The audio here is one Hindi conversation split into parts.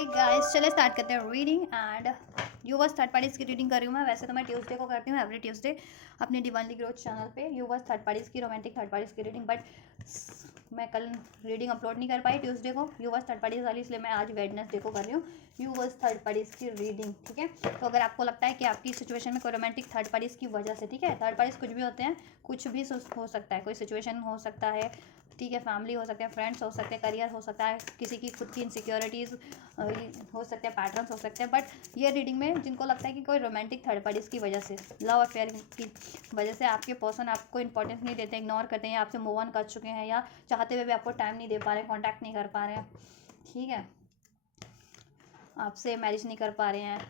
हे गाइस, चले स्टार्ट करते हैं reading. And yours third parties की रीडिंग कर रही हूँ मैं। वैसे तो मैं ट्यूसडे को करती हूँ, एवरी ट्यूसडे अपने डिवाइनली ग्रोथ चैनल पे यूवर्स थर्ड पार्टीज की, रोमांटिक थर्ड पार्टीज की रीडिंग। बट मैं कल रीडिंग अपलोड नहीं कर पाई ट्यूसडे को यूवर्स थर्ड पार्टीज वाली, इसलिए मैं आज वेडनेसडे को कर रही हूँ यूवर्स थर्ड पार्टीज की रीडिंग। ठीक है, तो अगर आपको लगता है कि आपकी सिचुएशन में कोई रोमांटिक थर्ड पार्टीज की वजह से, ठीक है, थर्ड पार्टीज कुछ भी होते हैं, कुछ भी हो सकता है, कोई सिचुएशन हो सकता है, ठीक है, फैमिली हो सकते हैं, फ्रेंड्स हो सकते हैं, करियर हो सकता है, किसी की खुद की इनसिक्योरिटीज़ हो सकते हैं, पैटर्न्स हो सकते हैं। बट ये रीडिंग में जिनको लगता है कि कोई रोमांटिक थर्ड पार्टीज की वजह से, लव अफेयर की वजह से आपके पर्सन आपको इंपॉर्टेंस नहीं देते, इग्नोर करते हैं, या आपसे मूव ऑन कर चुके हैं, या चाहते हुए भी आपको टाइम नहीं दे पा रहे हैं, कॉन्टैक्ट नहीं कर पा रहे हैं, ठीक है, आपसे मैरिज नहीं कर पा रहे हैं,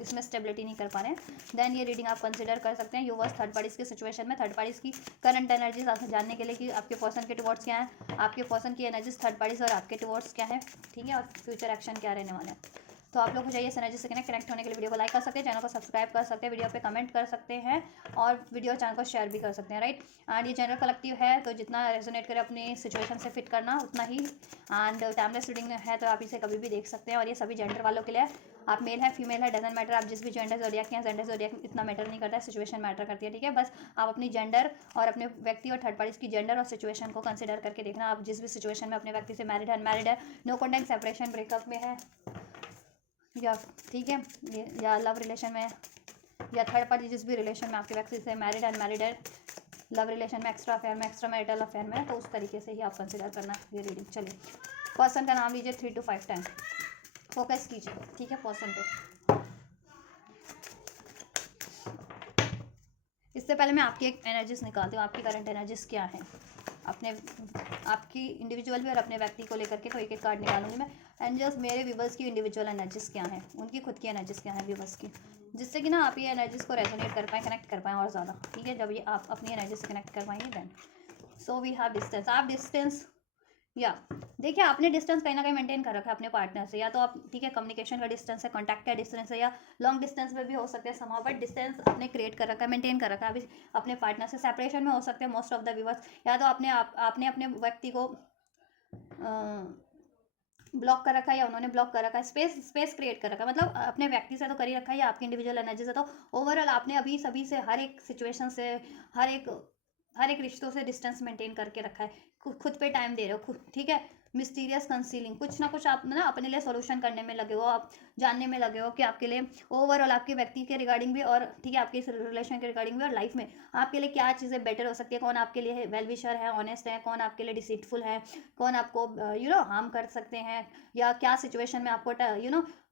इसमें स्टेबिलिटी नहीं कर पा रहे हैं, देन ये रीडिंग आप कंसिडर कर सकते हैं यूवर्स थर्ड पार्टीज की सिचुएशन में। थर्ड पार्टीज की करंट एनर्जीज आपसे जानने के लिए कि आपके पर्सन के टुवर्ड्स क्या है, आपके पर्सन की एनर्जीज थर्ड पार्टीज और आपके टुवर्ड्स क्या है, ठीक है, और फ्यूचर एक्शन क्या रहने वाला है। तो आप लोग हो जाइए इस एनर्जी से कनेक्ट होने के लिए वीडियो को लाइक कर सकते हैं, चैनल को सब्सक्राइब कर सकते हैं, वीडियो पे कमेंट कर सकते हैं, और वीडियो चैनल को शेयर भी कर सकते हैं, राइट। एंड ये जनरल कलेक्टिव है, तो जितना रेजोनेट करे अपनी सिचुएशन से फिट करना उतना ही। एंड टाइमलेस रीडिंग है, तो आप इसे कभी भी देख सकते हैं, और ये सभी जेंडर वालों के लिए, आप मेल है फीमेल है डजंट मैटर, आप जिस भी जेंडर जोडियाक के हैं, जेंडर जोडियाक इतना मैटर नहीं करता है, सिचुएशन मैटर करती है, ठीक है। बस आप अपनी जेंडर और अपने व्यक्ति और थर्ड पार्टीज की जेंडर और सिचुएशन को कंसिडर करके देखना, आप जिस भी सिचुएशन में अपने व्यक्ति से मैरिड है, अनमैरिड है, नो कॉन्टैक्ट, सेपरेशन, ब्रेकअप में है, या ठीक है, या लव रिलेशन में, या थर्ड पार्टी जिस भी रिलेशन में आपके व्यक्ति से मैरिड अनमैरिड है, लव रिलेशन में, एक्स्ट्रा अफेयर में, एक्स्ट्रा मैरिटल अफेयर में, तो उस तरीके से ही आप कंसिडर करना ये रीडिंग। चलिए, पर्सन का नाम लीजिए 3 to 5 टाइम, फोकस कीजिए, ठीक है, पर्सन पे। इससे पहले मैं आपकी एक एनर्जीज निकालती हूँ, आपकी करंट एनर्जीज क्या है, अपने आपकी इंडिविजुअल भी और अपने व्यक्ति को लेकर के, तो एक एक कार्ड निकालूंगी मैं। एंजल्स, मेरे व्यूवर्स की इंडिविजुअल एनर्जीज क्या है, उनकी खुद की एनर्जीज क्या है व्यूवर्स की, जिससे कि ना आप ये एनर्जीज को रेजोनेट कर पाएँ, कनेक्ट कर पाएँ और ज़्यादा, ठीक है। जब ये आप अपनी एनर्जी से कनेक्ट कर पाएंगे then. So we have distance, आप डिस्टेंस, या देखिए आपने डिस्टेंस कहीं ना कहीं मेंटेन कर रखा है अपने पार्टनर से, या तो आप, ठीक है, कम्युनिकेशन का डिस्टेंस है, कॉन्टैक्ट का डिस्टेंस है, या लॉन्ग डिस्टेंस में भी हो सकता है समाव, बट डिस्टेंस आपने क्रिएट कर रखा है, मेंटेन कर रखा है अभी अपने पार्टनर से। सेपरेशन में हो सकते हैं मोस्ट ऑफ द व्यूवर्स, या तो आपने अपने व्यक्ति को ब्लॉक कर रखा है, या उन्होंने ब्लॉक कर रखा है, स्पेस क्रिएट कर रखा है, मतलब अपने व्यक्ति से तो कर ही रखा है, या आपकी इंडिविजुअल एनर्जी से। तो ओवरऑल आपने अभी सभी से, हर एक सिचुएशन से, हर एक रिश्तों से डिस्टेंस मेंटेन करके रखा है, खुद पे टाइम दे रहे हो खुद, ठीक है। मिस्टीरियस कंसीलिंग, कुछ ना कुछ आप ना अपने लिए सॉल्यूशन करने में लगे हो, आप जानने में लगे हो कि आपके लिए ओवरऑल आपके व्यक्ति के रिगार्डिंग भी, और ठीक है आपके इस रिलेशन के रिगार्डिंग भी, और लाइफ में आपके लिए क्या चीज़ें बेटर हो सकती है, कौन आपके लिए वेल विशर है, ऑनेस्ट है, कौन आपके लिए डिसीटफुल है, कौन आपको हार्म कर सकते हैं, या क्या सिचुएशन में आपको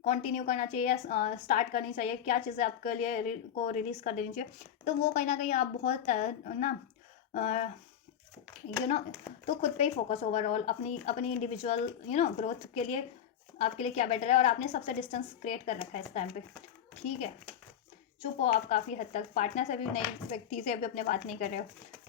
कंटिन्यू करना चाहिए या स्टार्ट करनी चाहिए, क्या चीज़ें आपके लिए को रिलीज़ कर देनी चाहिए। तो वो कहीं ना कहीं आप बहुत ना तो खुद पे ही फोकस, ओवरऑल अपनी अपनी इंडिविजुअल ग्रोथ के लिए आपके लिए क्या बेटर है, और आपने सबसे डिस्टेंस क्रिएट कर रखा है इस टाइम पे, ठीक है। चुप हो आप काफ़ी हद तक, पार्टनर से भी, नई व्यक्ति से भी अपने बात नहीं कर रहे हो,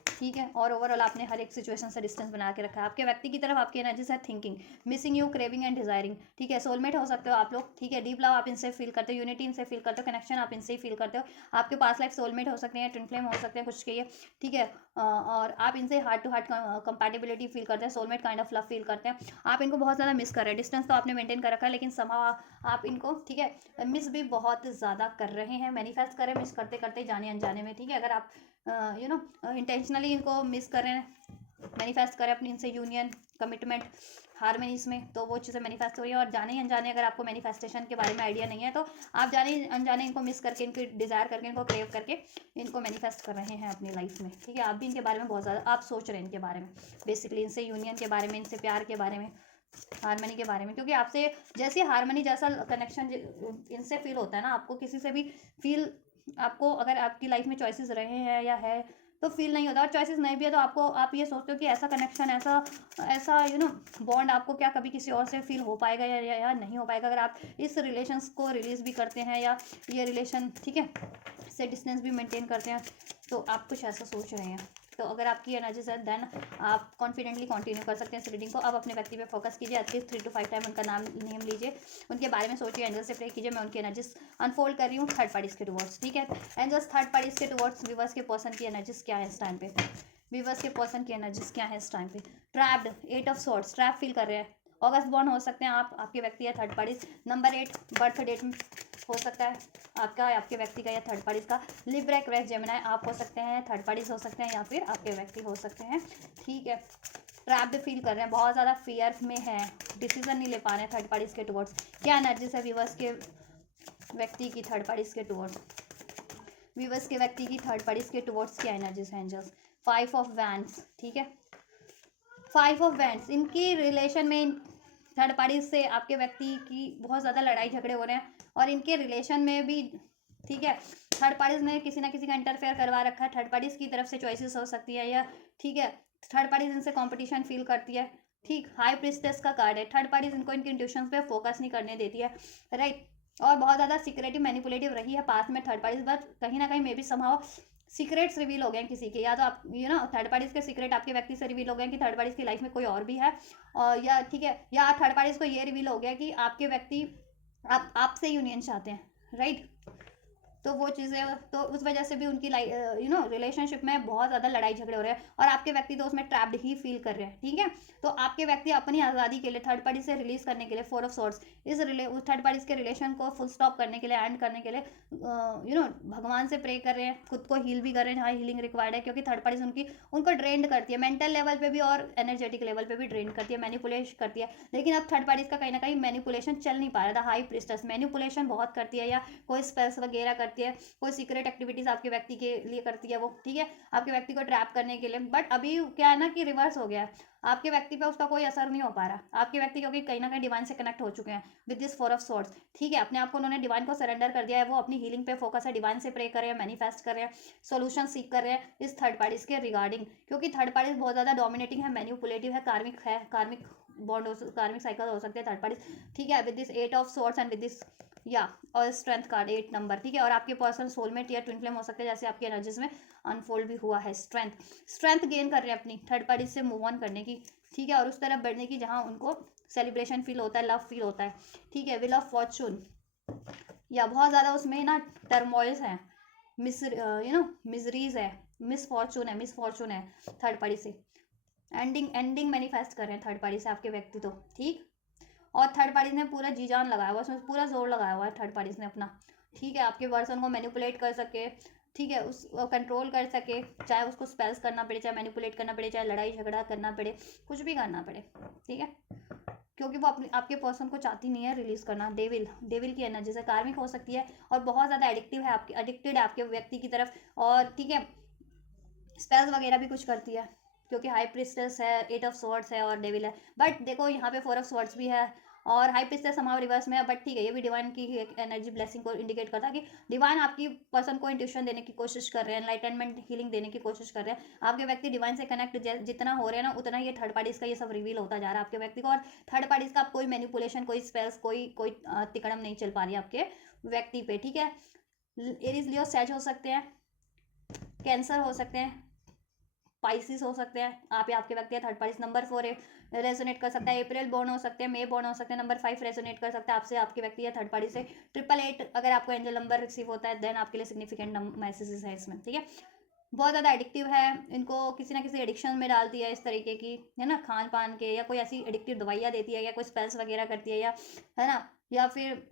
ठीक है, और ओवरऑल आपने हर एक सिचुएशन से डिस्टेंस बना के रखा है। आपके व्यक्ति की तरफ आपकी एनर्जी है thinking, missing you, craving and desiring, ठीक है। सोलमेट हो सकते हो आप लोग, ठीक है, डीप लव आप इनसे फील करते हो, यूनिटी इनसे फील करते हो, कनेक्शन आप इनसे ही फील करते हो। आपके पास लाइफ सोलमेट हो सकते हैं, ट्विन फ्लेम हो सकते हैं, कुछ के, ठीक है, और आप इनसे heart to heart compatibility feel करते हैं, soulmate kind of love feel करते हैं। आप इनको बहुत ज़्यादा मिस कर रहे हैं, डिस्टेंस तो आपने मेंटेन कर रखा है, लेकिन समहाउ आप इनको, ठीक है, मिस भी बहुत ज़्यादा कर रहे हैं, मैनिफेस्ट करें मिस करते करते जाने अनजाने में, ठीक है। अगर आप इंटेंशनली इनको मिस कर रहे हैं, मैनिफेस्ट करें अपनी इनसे यूनियन, कमिटमेंट, हारमोनीज में, तो वो चीज़ें मैनिफेस्ट हो रही है। और जाने ही अनजाने अगर आपको मैनिफेस्टेशन के बारे में आइडिया नहीं है, तो आप जाने ही अनजाने इनको मिस करके, इनकी डिज़ायर करके, इनको क्रेव करके इनको मैनिफेस्ट कर रहे हैं अपनी लाइफ में, ठीक है। आप भी इनके बारे में बहुत ज़्यादा आप सोच रहे हैं इनके बारे में, बेसिकली इनसे यूनियन के बारे में, इनसे प्यार के बारे में, हारमनी के बारे में, क्योंकि आपसे जैसे हारमनी जैसा कनेक्शन इनसे फील होता है ना, आपको किसी से भी फील, आपको अगर आपकी लाइफ में चॉइसेस रहे हैं या है तो फील नहीं होता, और चॉइसेस नहीं भी है तो आपको, आप ये सोचते हो कि ऐसा कनेक्शन, ऐसा ऐसा बॉन्ड आपको क्या कभी किसी और से फील हो पाएगा या नहीं हो पाएगा। अगर आप इस रिलेशंस को रिलीज भी करते हैं, या ये रिलेशन, ठीक है, से डिस्टेंस भी मेंटेन करते हैं, तो आप कुछ ऐसा सोच रहे हैं। तो अगर आपकी एनर्जी है देन आप कॉन्फिडेंटली कंटिन्यू कर सकते हैं इस रीडिंग को। अब अपने व्यक्ति पे फोकस कीजिए, एटलीस्ट 3 to 5 टाइम उनका नेम लीजिए, उनके बारे में सोचिए, एंजल से प्रे कीजिए। मैं उनकी एनर्जीज अनफोल्ड कर रही हूँ थर्ड पार्टीज के टुवर्ड्स, ठीक है। एंजल्स थर्ड पार्टीज के टुवर्ड्स व्यूअर्स के पर्सन की एनर्जीज क्या है इस टाइम पे, व्यूअर्स के पर्सन की एनर्जीज क्या है इस टाइम पे। Trapped, 8 of swords, trap feel कर रहे हैं, अगस्त बॉर्न हो सकते हैं आप, आपके व्यक्ति या third party. Number 8 birth date में हो सकता है आपका या आपके व्यक्ति का या थर्ड पार्टी का। लिब्रा, एक्वेरियस, जेमिनी आप हो सकते हैं, थर्ड पार्टीज हो सकते हैं या फिर आपके व्यक्ति हो सकते हैं। ठीक है, ट्रैप्ड फील कर रहे हैं, बहुत ज़्यादा फियर में है, डिसीजन नहीं ले पा रहे हैं थर्ड पार्टीज के टुवर्ड्स। क्या एनर्जीज है व्यूअर्स के व्यक्ति की थर्ड पार्टीज के टुवर्ड्स? व्यूअर्स के व्यक्ति की थर्ड पार्टीज के टुवर्ड्स क्या एनर्जीज हैं एंजल्स? 5 ऑफ वैंड्स, ठीक है, 5 ऑफ वैंड्स। इनकी रिलेशन में थर्ड पार्टी से आपके व्यक्ति की बहुत ज़्यादा लड़ाई झगड़े हो रहे हैं और इनके रिलेशन में भी, ठीक है, थर्ड पार्टीज ने किसी ना किसी का इंटरफेयर करवा रखा है। थर्ड पार्टीज की तरफ से चॉइसेस हो सकती है या, ठीक है, थर्ड पार्टीज इनसे कंपटीशन फील करती है। ठीक, हाई प्रिस्टेस का कार्ड है, थर्ड पार्टीज इनको इनकी इंट्यूशंस पे फोकस नहीं करने देती है, राइट। और बहुत ज़्यादा सीक्रेटिव मैनिपुलेटिव रही है पास्ट में थर्ड पार्टीज, बट कहीं ना कहीं मे भी समहाउ सीक्रेट्स रिवील हो गए हैं किसी के, या तो आप थर्ड पार्टीज के सीक्रेट आपके व्यक्ति से रिवील हो गए कि थर्ड पार्टीज की लाइफ में कोई और भी है, और या ठीक है, या थर्ड पार्टीज को ये रिवील हो गया कि आपके व्यक्ति आपसे यूनियन चाहते हैं, राइट। तो वो चीज़ें, तो उस वजह से भी उनकी रिलेशनशिप में बहुत ज़्यादा लड़ाई झगड़े हो रहे हैं और आपके व्यक्ति तो उसमें ट्रैप्ड ही फील कर रहे हैं, ठीक है। तो आपके व्यक्ति अपनी आज़ादी के लिए थर्ड पार्टी से रिलीज करने के लिए 4 ऑफ सॉर्ड्स, उस थर्ड पार्टी के रिलेशन को फुल स्टॉप करने के लिए, एंड करने के लिए भगवान से प्रे कर रहे हैं, खुद को हील भी कर रहे हैं जहाँ हीलिंग रिक्वायर्ड है, क्योंकि थर्ड पार्टी उनको ड्रेंड करती है मेंटल लेवल पे भी और एनर्जेटिक लेवल पे भी ड्रेंड करती है, मैनिपुलेट करती है। लेकिन अब थर्ड पार्टी का कहीं ना कहीं मैनिपुलेशन चल नहीं पा रहा था। हाई प्रिस्टेस मैनिपुलेशन बहुत करती है, या कोई स्पेल्स वगैरह करती है, कोई सीक्रेट एक्टिविटीज आपके व्यक्ति के लिए करती है वो, ठीक है, आपके व्यक्ति को ट्रैप करने के लिए। बट अभी क्या है ना कि रिवर्स हो गया है, आपके व्यक्ति पे उसका कोई असर नहीं हो पा रहा। आपके व्यक्ति क्योंकि कहीं ना कहीं डिवाइन से कनेक्ट हो चुके हैं विद दिस 4 ऑफ सॉर्ड्स, ठीक है, अपने आप को उन्होंने डिवाइन को सरेंडर कर दिया है, वो अपनी हीलिंग पे फोकस है, डिवाइन से प्रे कर रहे हैं, मैनिफेस्ट कर रहे हैं, सोल्यूशन सीख कर रहे हैं इस थर्ड पार्टीज के रिगार्डिंग, क्योंकि थर्ड पार्टीज बहुत ज़्यादा डोमिनेटिंग है, मैनिपुलेटिव है, कार्मिक बॉन्ड कार्मिक साइकिल हो सकते हैं थर्ड पार्टीज, ठीक है, with this 8 of swords and with this या और स्ट्रेंथ कार्ड 8 नंबर, ठीक है। और आपके पर्सन सोलमेट या ट्विन फ्लेम हो सकते हैं, जैसे आपकी एनर्जीज में अनफोल्ड भी हुआ है। स्ट्रेंथ गेन कर रहे हैं अपनी थर्ड पार्टी से मूव ऑन करने की, ठीक है, और उस तरफ बढ़ने की जहां उनको सेलिब्रेशन फील होता है, लव फील होता है, ठीक है। विल ऑफ फॉर्चून, या बहुत ज़्यादा उसमें ना टर्मोइल्स हैं, मिजरीज है, मिसफॉर्चून है थर्ड पार्टी से। एंडिंग मैनिफेस्ट कर रहे हैं थर्ड पार्टी से आपके व्यक्ति तो, ठीक। और थर्ड पार्टी ने पूरा जी जान लगाया हुआ, उसमें पूरा जोर लगाया हुआ है थर्ड पार्टीज ने अपना, ठीक है, आपके पर्सन को मैनिपुलेट कर सके, ठीक है, उस कंट्रोल कर सके, चाहे उसको स्पेल्स करना पड़े, चाहे मैनिपुलेट करना पड़े, चाहे लड़ाई झगड़ा करना पड़े, कुछ भी करना पड़े, ठीक है, क्योंकि वो अपने आपके पर्सन को चाहती नहीं है रिलीज करना। डेविल की एनर्जी से कार्मिक हो सकती है और बहुत ज़्यादा एडिक्टेड है आपके व्यक्ति की तरफ, और ठीक है, स्पेल्स वगैरह भी कुछ करती है, क्योंकि हाई प्रिस्टेस है, 8 ऑफ सॉर्ड्स है और डेविल है। बट देखो यहाँ पे 4 ऑफ सॉर्ड्स भी है और हाई प्रिस्टेस समाव रिवर्स में है, बट ठीक है, ये भी डिवाइन की एक एनर्जी ब्लेसिंग को इंडिकेट करता है कि डिवाइन आपकी पर्सन को इंट्यूशन देने की कोशिश कर रहे हैं, एनलाइटनमेंट हीलिंग देने की कोशिश कर रहे हैं। आपके व्यक्ति डिवाइन से कनेक्ट जितना हो रहे हैं ना, उतना ये थर्ड पार्टीज का ये सब रिवील होता जा रहा है आपके व्यक्ति को, और थर्ड पार्टीज का कोई मैनिपुलेशन, कोई स्पेल्स, कोई तिकड़म नहीं चल पा रही है आपके व्यक्ति पे, ठीक है। एरीज लियो सेज हो सकते हैं, कैंसर हो सकते हैं, पाइसिस हो सकते हैं आप या आपके व्यक्ति थर्ड पार्टी। नंबर 4 रेजोनेट कर सकता है, अप्रैल बॉर्न हो सकते हैं, मई बॉर्न हो सकते हैं। नंबर 5 रेजोनेट कर सकता है आपसे, आपके व्यक्ति या थर्ड पार्टी से। 888 अगर आपको एंजल नंबर रिसीव होता है देन आपके लिए सिग्निफिकेंट मैसेजेस है इसमें, ठीक है। बहुत ज़्यादा एडिक्टिव है, इनको किसी ना किसी एडिक्शन में डालती है इस तरीके की, है ना, खान पान के, या कोई ऐसी एडिक्टिव दवाइयाँ देती है, या कोई स्पेल्स वगैरह करती है, या है ना, या फिर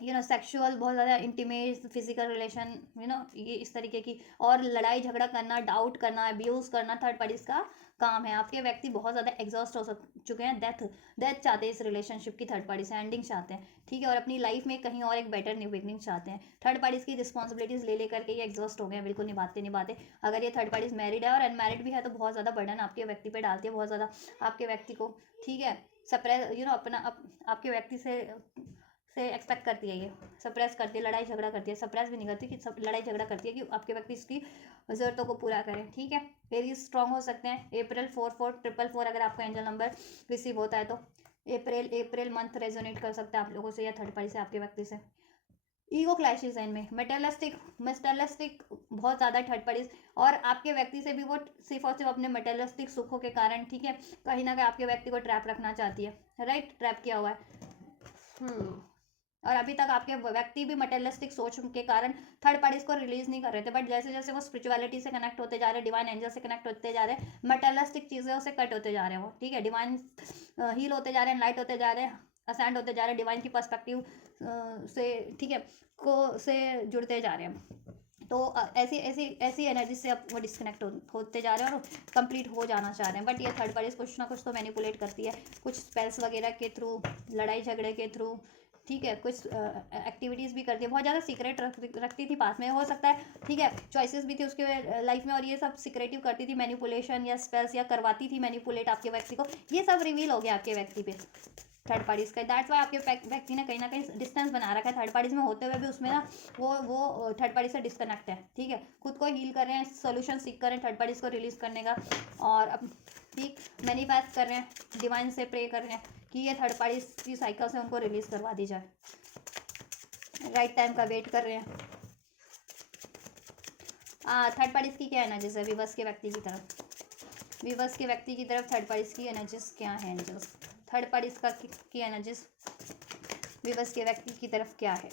सेक्सुअल बहुत ज़्यादा इंटीमेट फिजिकल रिलेशन, ये इस तरीके की, और लड़ाई झगड़ा करना, डाउट करना, अब्यूज़ करना थर्ड पार्टीज का काम है। आपके व्यक्ति बहुत ज़्यादा एग्जॉस्ट हो चुके हैं, डेथ चाहते हैं इस रिलेशनशिप की, थर्ड पार्टी से एंडिंग चाहते हैं, ठीक है, और अपनी लाइफ में कहीं और एक बेटर न्यू बिगनिंग चाहते हैं। थर्ड पार्टीज की रिस्पॉन्सिबिलिटीज ले लेकर के ये एग्जॉस्ट हो गए हैं, बिल्कुल निभाते। अगर ये थर्ड पार्टीज मैरिड है और अनमैरिड भी है तो बहुत ज़्यादा बर्डन आपके व्यक्ति पर डालती है, बहुत ज़्यादा आपके व्यक्ति को, ठीक है, सप्रेस आपके व्यक्ति से एक्सपेक्ट करती है, ये सप्रेस करती है, लड़ाई झगड़ा करती है, सप्रेस भी नहीं करती कि सब लड़ाई झगड़ा करती है कि आपके व्यक्ति इसकी ज़रूरतों को पूरा करें, ठीक है। एरीज स्ट्रॉन्ग हो सकते हैं, अप्रैल 44444 अगर आपको एंजल नंबर रिसीव होता है तो अप्रैल मंथ रेजोनेट कर सकता है आप लोगों से या थर्ड पार्टी से, आपके व्यक्ति से। ईगो क्लैशेज है इनमें, मेटेरियलिस्टिक बहुत ज़्यादा थर्ड पार्टीज, और आपके व्यक्ति से भी वो सिर्फ और सिर्फ अपने मेटेरियलिस्टिक सुखों के कारण, ठीक है, कहीं ना कहीं आपके व्यक्ति को ट्रैप रखना चाहती है, राइट, ट्रैप किया हुआ है। और अभी तक आपके व्यक्ति भी मटेरियलिस्टिक सोच के कारण थर्ड पार्टीज को रिलीज नहीं कर रहे थे, बट जैसे जैसे वो स्पिरिचुअलिटी से कनेक्ट होते जा रहे हैं, डिवाइन एंजल से कनेक्ट होते जा रहे हैं, मटेरियलिस्टिक चीज़ों से कट होते जा रहे हैं वो, ठीक है, डिवाइन हील होते जा रहे हैं, लाइट होते जा रहे हैं, असेंड होते जा रहे हैं, डिवाइन की पर्सपेक्टिव से, ठीक है, को से जुड़ते जा रहे हैं। तो ऐसी ऐसी ऐसी एनर्जी से अब वो डिस्कनेक्ट होते जा रहे हैं और कंप्लीट हो जाना चाह रहे हैं। बट ये थर्ड पार्टी कुछ ना कुछ तो मैनिपुलेट करती है, कुछ स्पेल्स वगैरह के थ्रू, लड़ाई झगड़े के थ्रू, ठीक है, कुछ एक्टिविटीज़ भी करती है, बहुत ज़्यादा सीक्रेट रखती थी पास में, हो सकता है, ठीक है, चॉइसेस भी थी उसके लाइफ में, और ये सब सिक्रेटिव करती थी, मैनिपुलेशन या स्पेल्स या करवाती थी मैनिपुलेट आपके व्यक्ति को। ये सब रिवील हो गया आपके व्यक्ति पे थर्ड पार्टीज का। दैट्स वाई आपके व्यक्ति ने कहीं ना कहीं डिस्टेंस बना रखा है थर्ड पार्टीज में होते हुए भी, उसमें ना वो थर्ड पार्टी से डिस्कनेक्ट है, ठीक है, खुद को हील कर रहे हैं, सोल्यूशन सीख कर रहे हैं थर्ड पार्टीज को रिलीज करने का, और अब ठीक मैनिफेस्ट कर रहे हैं, डिवाइन से प्रे कर रहे हैं कि ये थर्ड पार्टीज की साइकिल से उनको रिलीज करवा दी जाए, राइट टाइम का वेट कर रहे हैं। थर्ड पार्टीज की क्या एनर्जीज है विवर्स के व्यक्ति की तरफ, विवर्स के व्यक्ति की तरफ थर्ड पार्टीज की एनर्जीज क्या है एंजल्स, थर्ड पार्टीज का की एनर्जीज विवर्स के व्यक्ति की तरफ क्या है।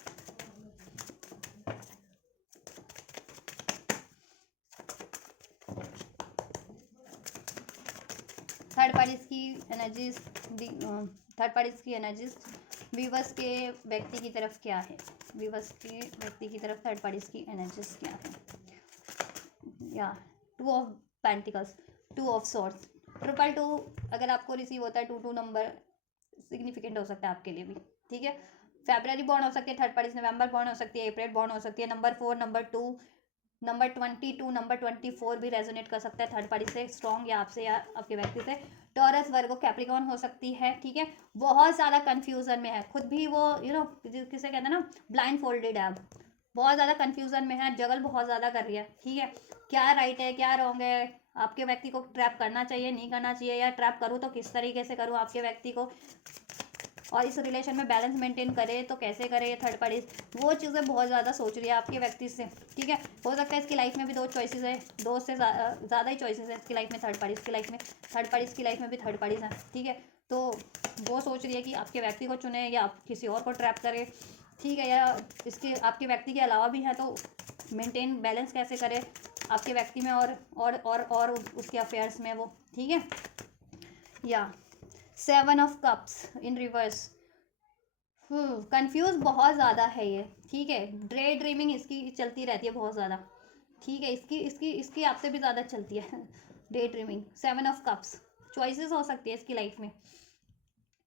थर्ड पार्टीज की एनर्जीज, थर्ड पार्टीज की एनर्जीज विवर्स के व्यक्ति की तरफ क्या है, विवर्स के व्यक्ति की तरफ थर्ड पार्टीज की एनर्जीज क्या है। या 2 ऑफ पेंटिकल्स, 2 ऑफ सॉर्ड्स, 222 अगर आपको रिसीव होता है, 22 नंबर सिग्निफिकेंट हो सकता है आपके लिए भी, ठीक है। फेब्रुअरी बॉर्न हो सकती है थर्ड पार्टीज, नवंबर बॉर्न हो सकती है, अप्रैल बॉर्न हो सकती है, नंबर 4, नंबर 2, नंबर 22, नंबर 24 भी रेजोनेट कर सकता है थर्ड पार्टी से स्ट्रॉन्ग, या आपसे या आपके व्यक्ति से। टॉरस, वर्गो, कैप्रिकॉर्न हो सकती है, ठीक है, बहुत ज़्यादा कन्फ्यूजन में है, खुद भी वो किसे कहते हैं ना, ब्लाइंड फोल्डेड है, अब बहुत ज़्यादा कन्फ्यूजन में है, जगल बहुत ज़्यादा कर रही है, ठीक है, क्या राइट है क्या रॉन्ग है, आपके व्यक्ति को ट्रैप करना चाहिए नहीं करना चाहिए, या ट्रैप करूँ तो किस तरीके से करूँ आपके व्यक्ति को, और इस रिलेशन में बैलेंस मेंटेन करे तो कैसे करे ये थर्ड पार्टी, वो चीज़ें बहुत ज़्यादा सोच रही है आपके व्यक्ति से, ठीक है। हो सकता है इसकी लाइफ में भी 2 चॉइसेस है, 2 से ज़्यादा ही चॉइसेस है इसकी लाइफ में, थर्ड पार्टीज की लाइफ में, थर्ड पार्टीज की लाइफ में भी थर्ड पार्टीज हैं, ठीक है। तो वो सोच रही है कि आपके व्यक्ति को चुने या आप किसी और को ट्रैप करे, ठीक है, या इसके आपके व्यक्ति के अलावा भी हैं तो मेंटेन बैलेंस कैसे करे आपके व्यक्ति में और उसके अफेयर्स में वो, ठीक है। या 7 of cups in reverse, confuse बहुत ज़्यादा है ये, ठीक है, डे ड्रीमिंग इसकी चलती रहती है बहुत ज़्यादा, ठीक है, इसकी इसकी इसकी आपसे भी ज़्यादा चलती है day dreaming. 7 of cups, choices हो सकती है इसकी लाइफ में,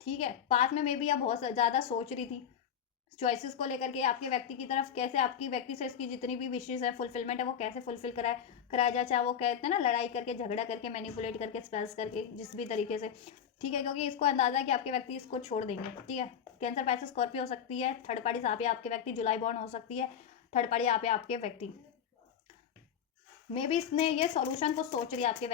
ठीक है, पास में मे बी आप बहुत ज़्यादा सोच रही थी चॉइसेस को लेकर के आपके व्यक्ति की तरफ, कैसे आपकी व्यक्ति से इसकी जितनी भी विशेष है फुलफिलमेंट है वो कैसे फुलफिल कराया जाए, चाहे वो कहते हैं ना लड़ाई करके, झगड़ा करके, मैनिपुलेट करके, स्पेल्स करके, जिस भी तरीके से, ठीक है, क्योंकि इसको अंदाजा है कि आपके व्यक्ति इसको छोड़ देंगे, ठीक है। कैंसर, पैसे, स्कॉर्पियो हो सकती है थर्ड पार्टी यहाँ पे आपके व्यक्ति, जुलाई बॉर्न हो सकती है थर्ड पार्टी यहाँ पे आपके व्यक्ति, मे बी इसने ये सॉल्यूशन तो सोच रही है आपके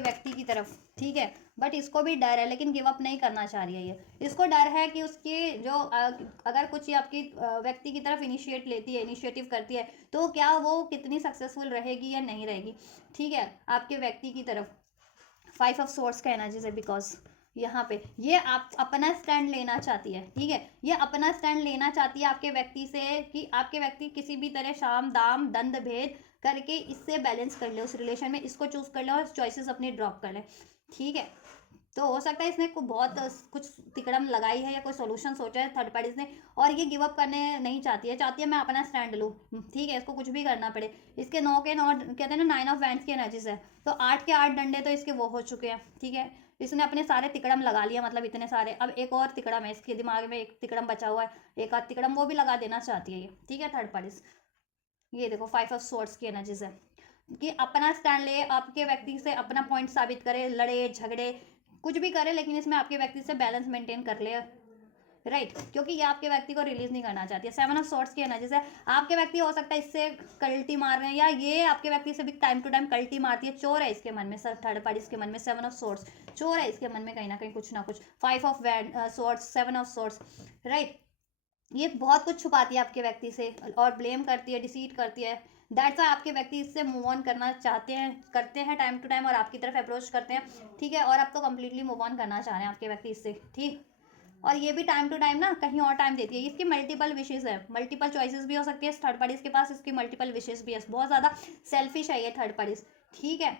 व्यक्ति की तरफ, ठीक है, बट इसको भी डर है, लेकिन गिव अप नहीं करना चाह रही है ये, इसको डर है कि उसके जो अगर कुछ ये आपकी व्यक्ति की तरफ इनिशिएटिव करती है तो क्या वो कितनी सक्सेसफुल रहेगी या नहीं रहेगी, ठीक है, आपके व्यक्ति की तरफ। 5 ऑफ सोर्स का एनर्जी है, बिकॉज यहाँ पे ये आप अपना स्टैंड लेना चाहती है, ठीक है, ये अपना स्टैंड लेना चाहती है आपके व्यक्ति से कि आपके व्यक्ति किसी भी तरह शाम दाम दंड भेद करके इससे बैलेंस कर ले, उस रिलेशन में इसको चूज कर ले और चॉइसेस अपनी ड्रॉप कर ले, ठीक है। तो हो सकता है इसने बहुत कुछ तिकड़म लगाई है या कोई सोल्यूशन सोचा है थर्ड पार्टीज ने, और ये गिव अप करने नहीं चाहती है मैं अपना स्टैंड लूँ, ठीक है, इसको कुछ भी करना पड़े। इसके 9 के 9 कहते हैं ना 9 ऑफ वैंड्स की एनर्जीज है, तो 8 के 8 डंडे तो इसके वो हो चुके हैं, ठीक है, इसने अपने सारे तिकड़म लगा लिया, मतलब इतने सारे, अब एक और तिकड़म है इसके दिमाग में, एक तिकड़म बचा हुआ है, एक आध तिकड़म वो भी लगा देना चाहती है ये, ठीक है, थर्ड पार्टीज। ये देखो 5 ऑफ सोर्ड्स की एनर्जीज है कि अपना स्टैंड ले, आपके व्यक्ति से अपना पॉइंट साबित करे, लड़े झगड़े कुछ भी करे, लेकिन इसमें आपके व्यक्ति से बैलेंस मेंटेन कर ले, राइट, क्योंकि ये आपके व्यक्ति को रिलीज नहीं करना चाहती है। 7 ऑफ सॉर्ड्स की एनर्जी से आपके व्यक्ति हो सकता है इससे कल्टी मार रहे हैं, या ये आपके व्यक्ति से भी टाइम टू टाइम कल्टी मारती है, चोर है इसके मन में, सर थर्ड पार्टी के मन में 7 ऑफ सॉर्ड्स, चोर है इसके मन में कहीं ना कहीं कुछ ना कुछ। 5 of swords, 7 of swords, right, ये बहुत कुछ छुपाती है आपके व्यक्ति से और ब्लेम करती है, डिसीट करती है, दैट्स वाई आपके व्यक्ति इससे मूव ऑन करना करते हैं टाइम टू टाइम और आपकी तरफ अप्रोच करते हैं, ठीक है, और अब तो कंप्लीटली मूव ऑन करना चाह रहे हैं आपके व्यक्ति इससे, ठीक। और ये भी टाइम टू टाइम ना कहीं और टाइम देती है, इसकी मल्टीपल विशेष है, मल्टीपल चॉइसेस भी हो सकती है थर्ड पार्टीज के पास, इसकी मल्टीपल विशेष भी है, बहुत ज़्यादा सेल्फिश है ये थर्ड पार्टीज, ठीक है।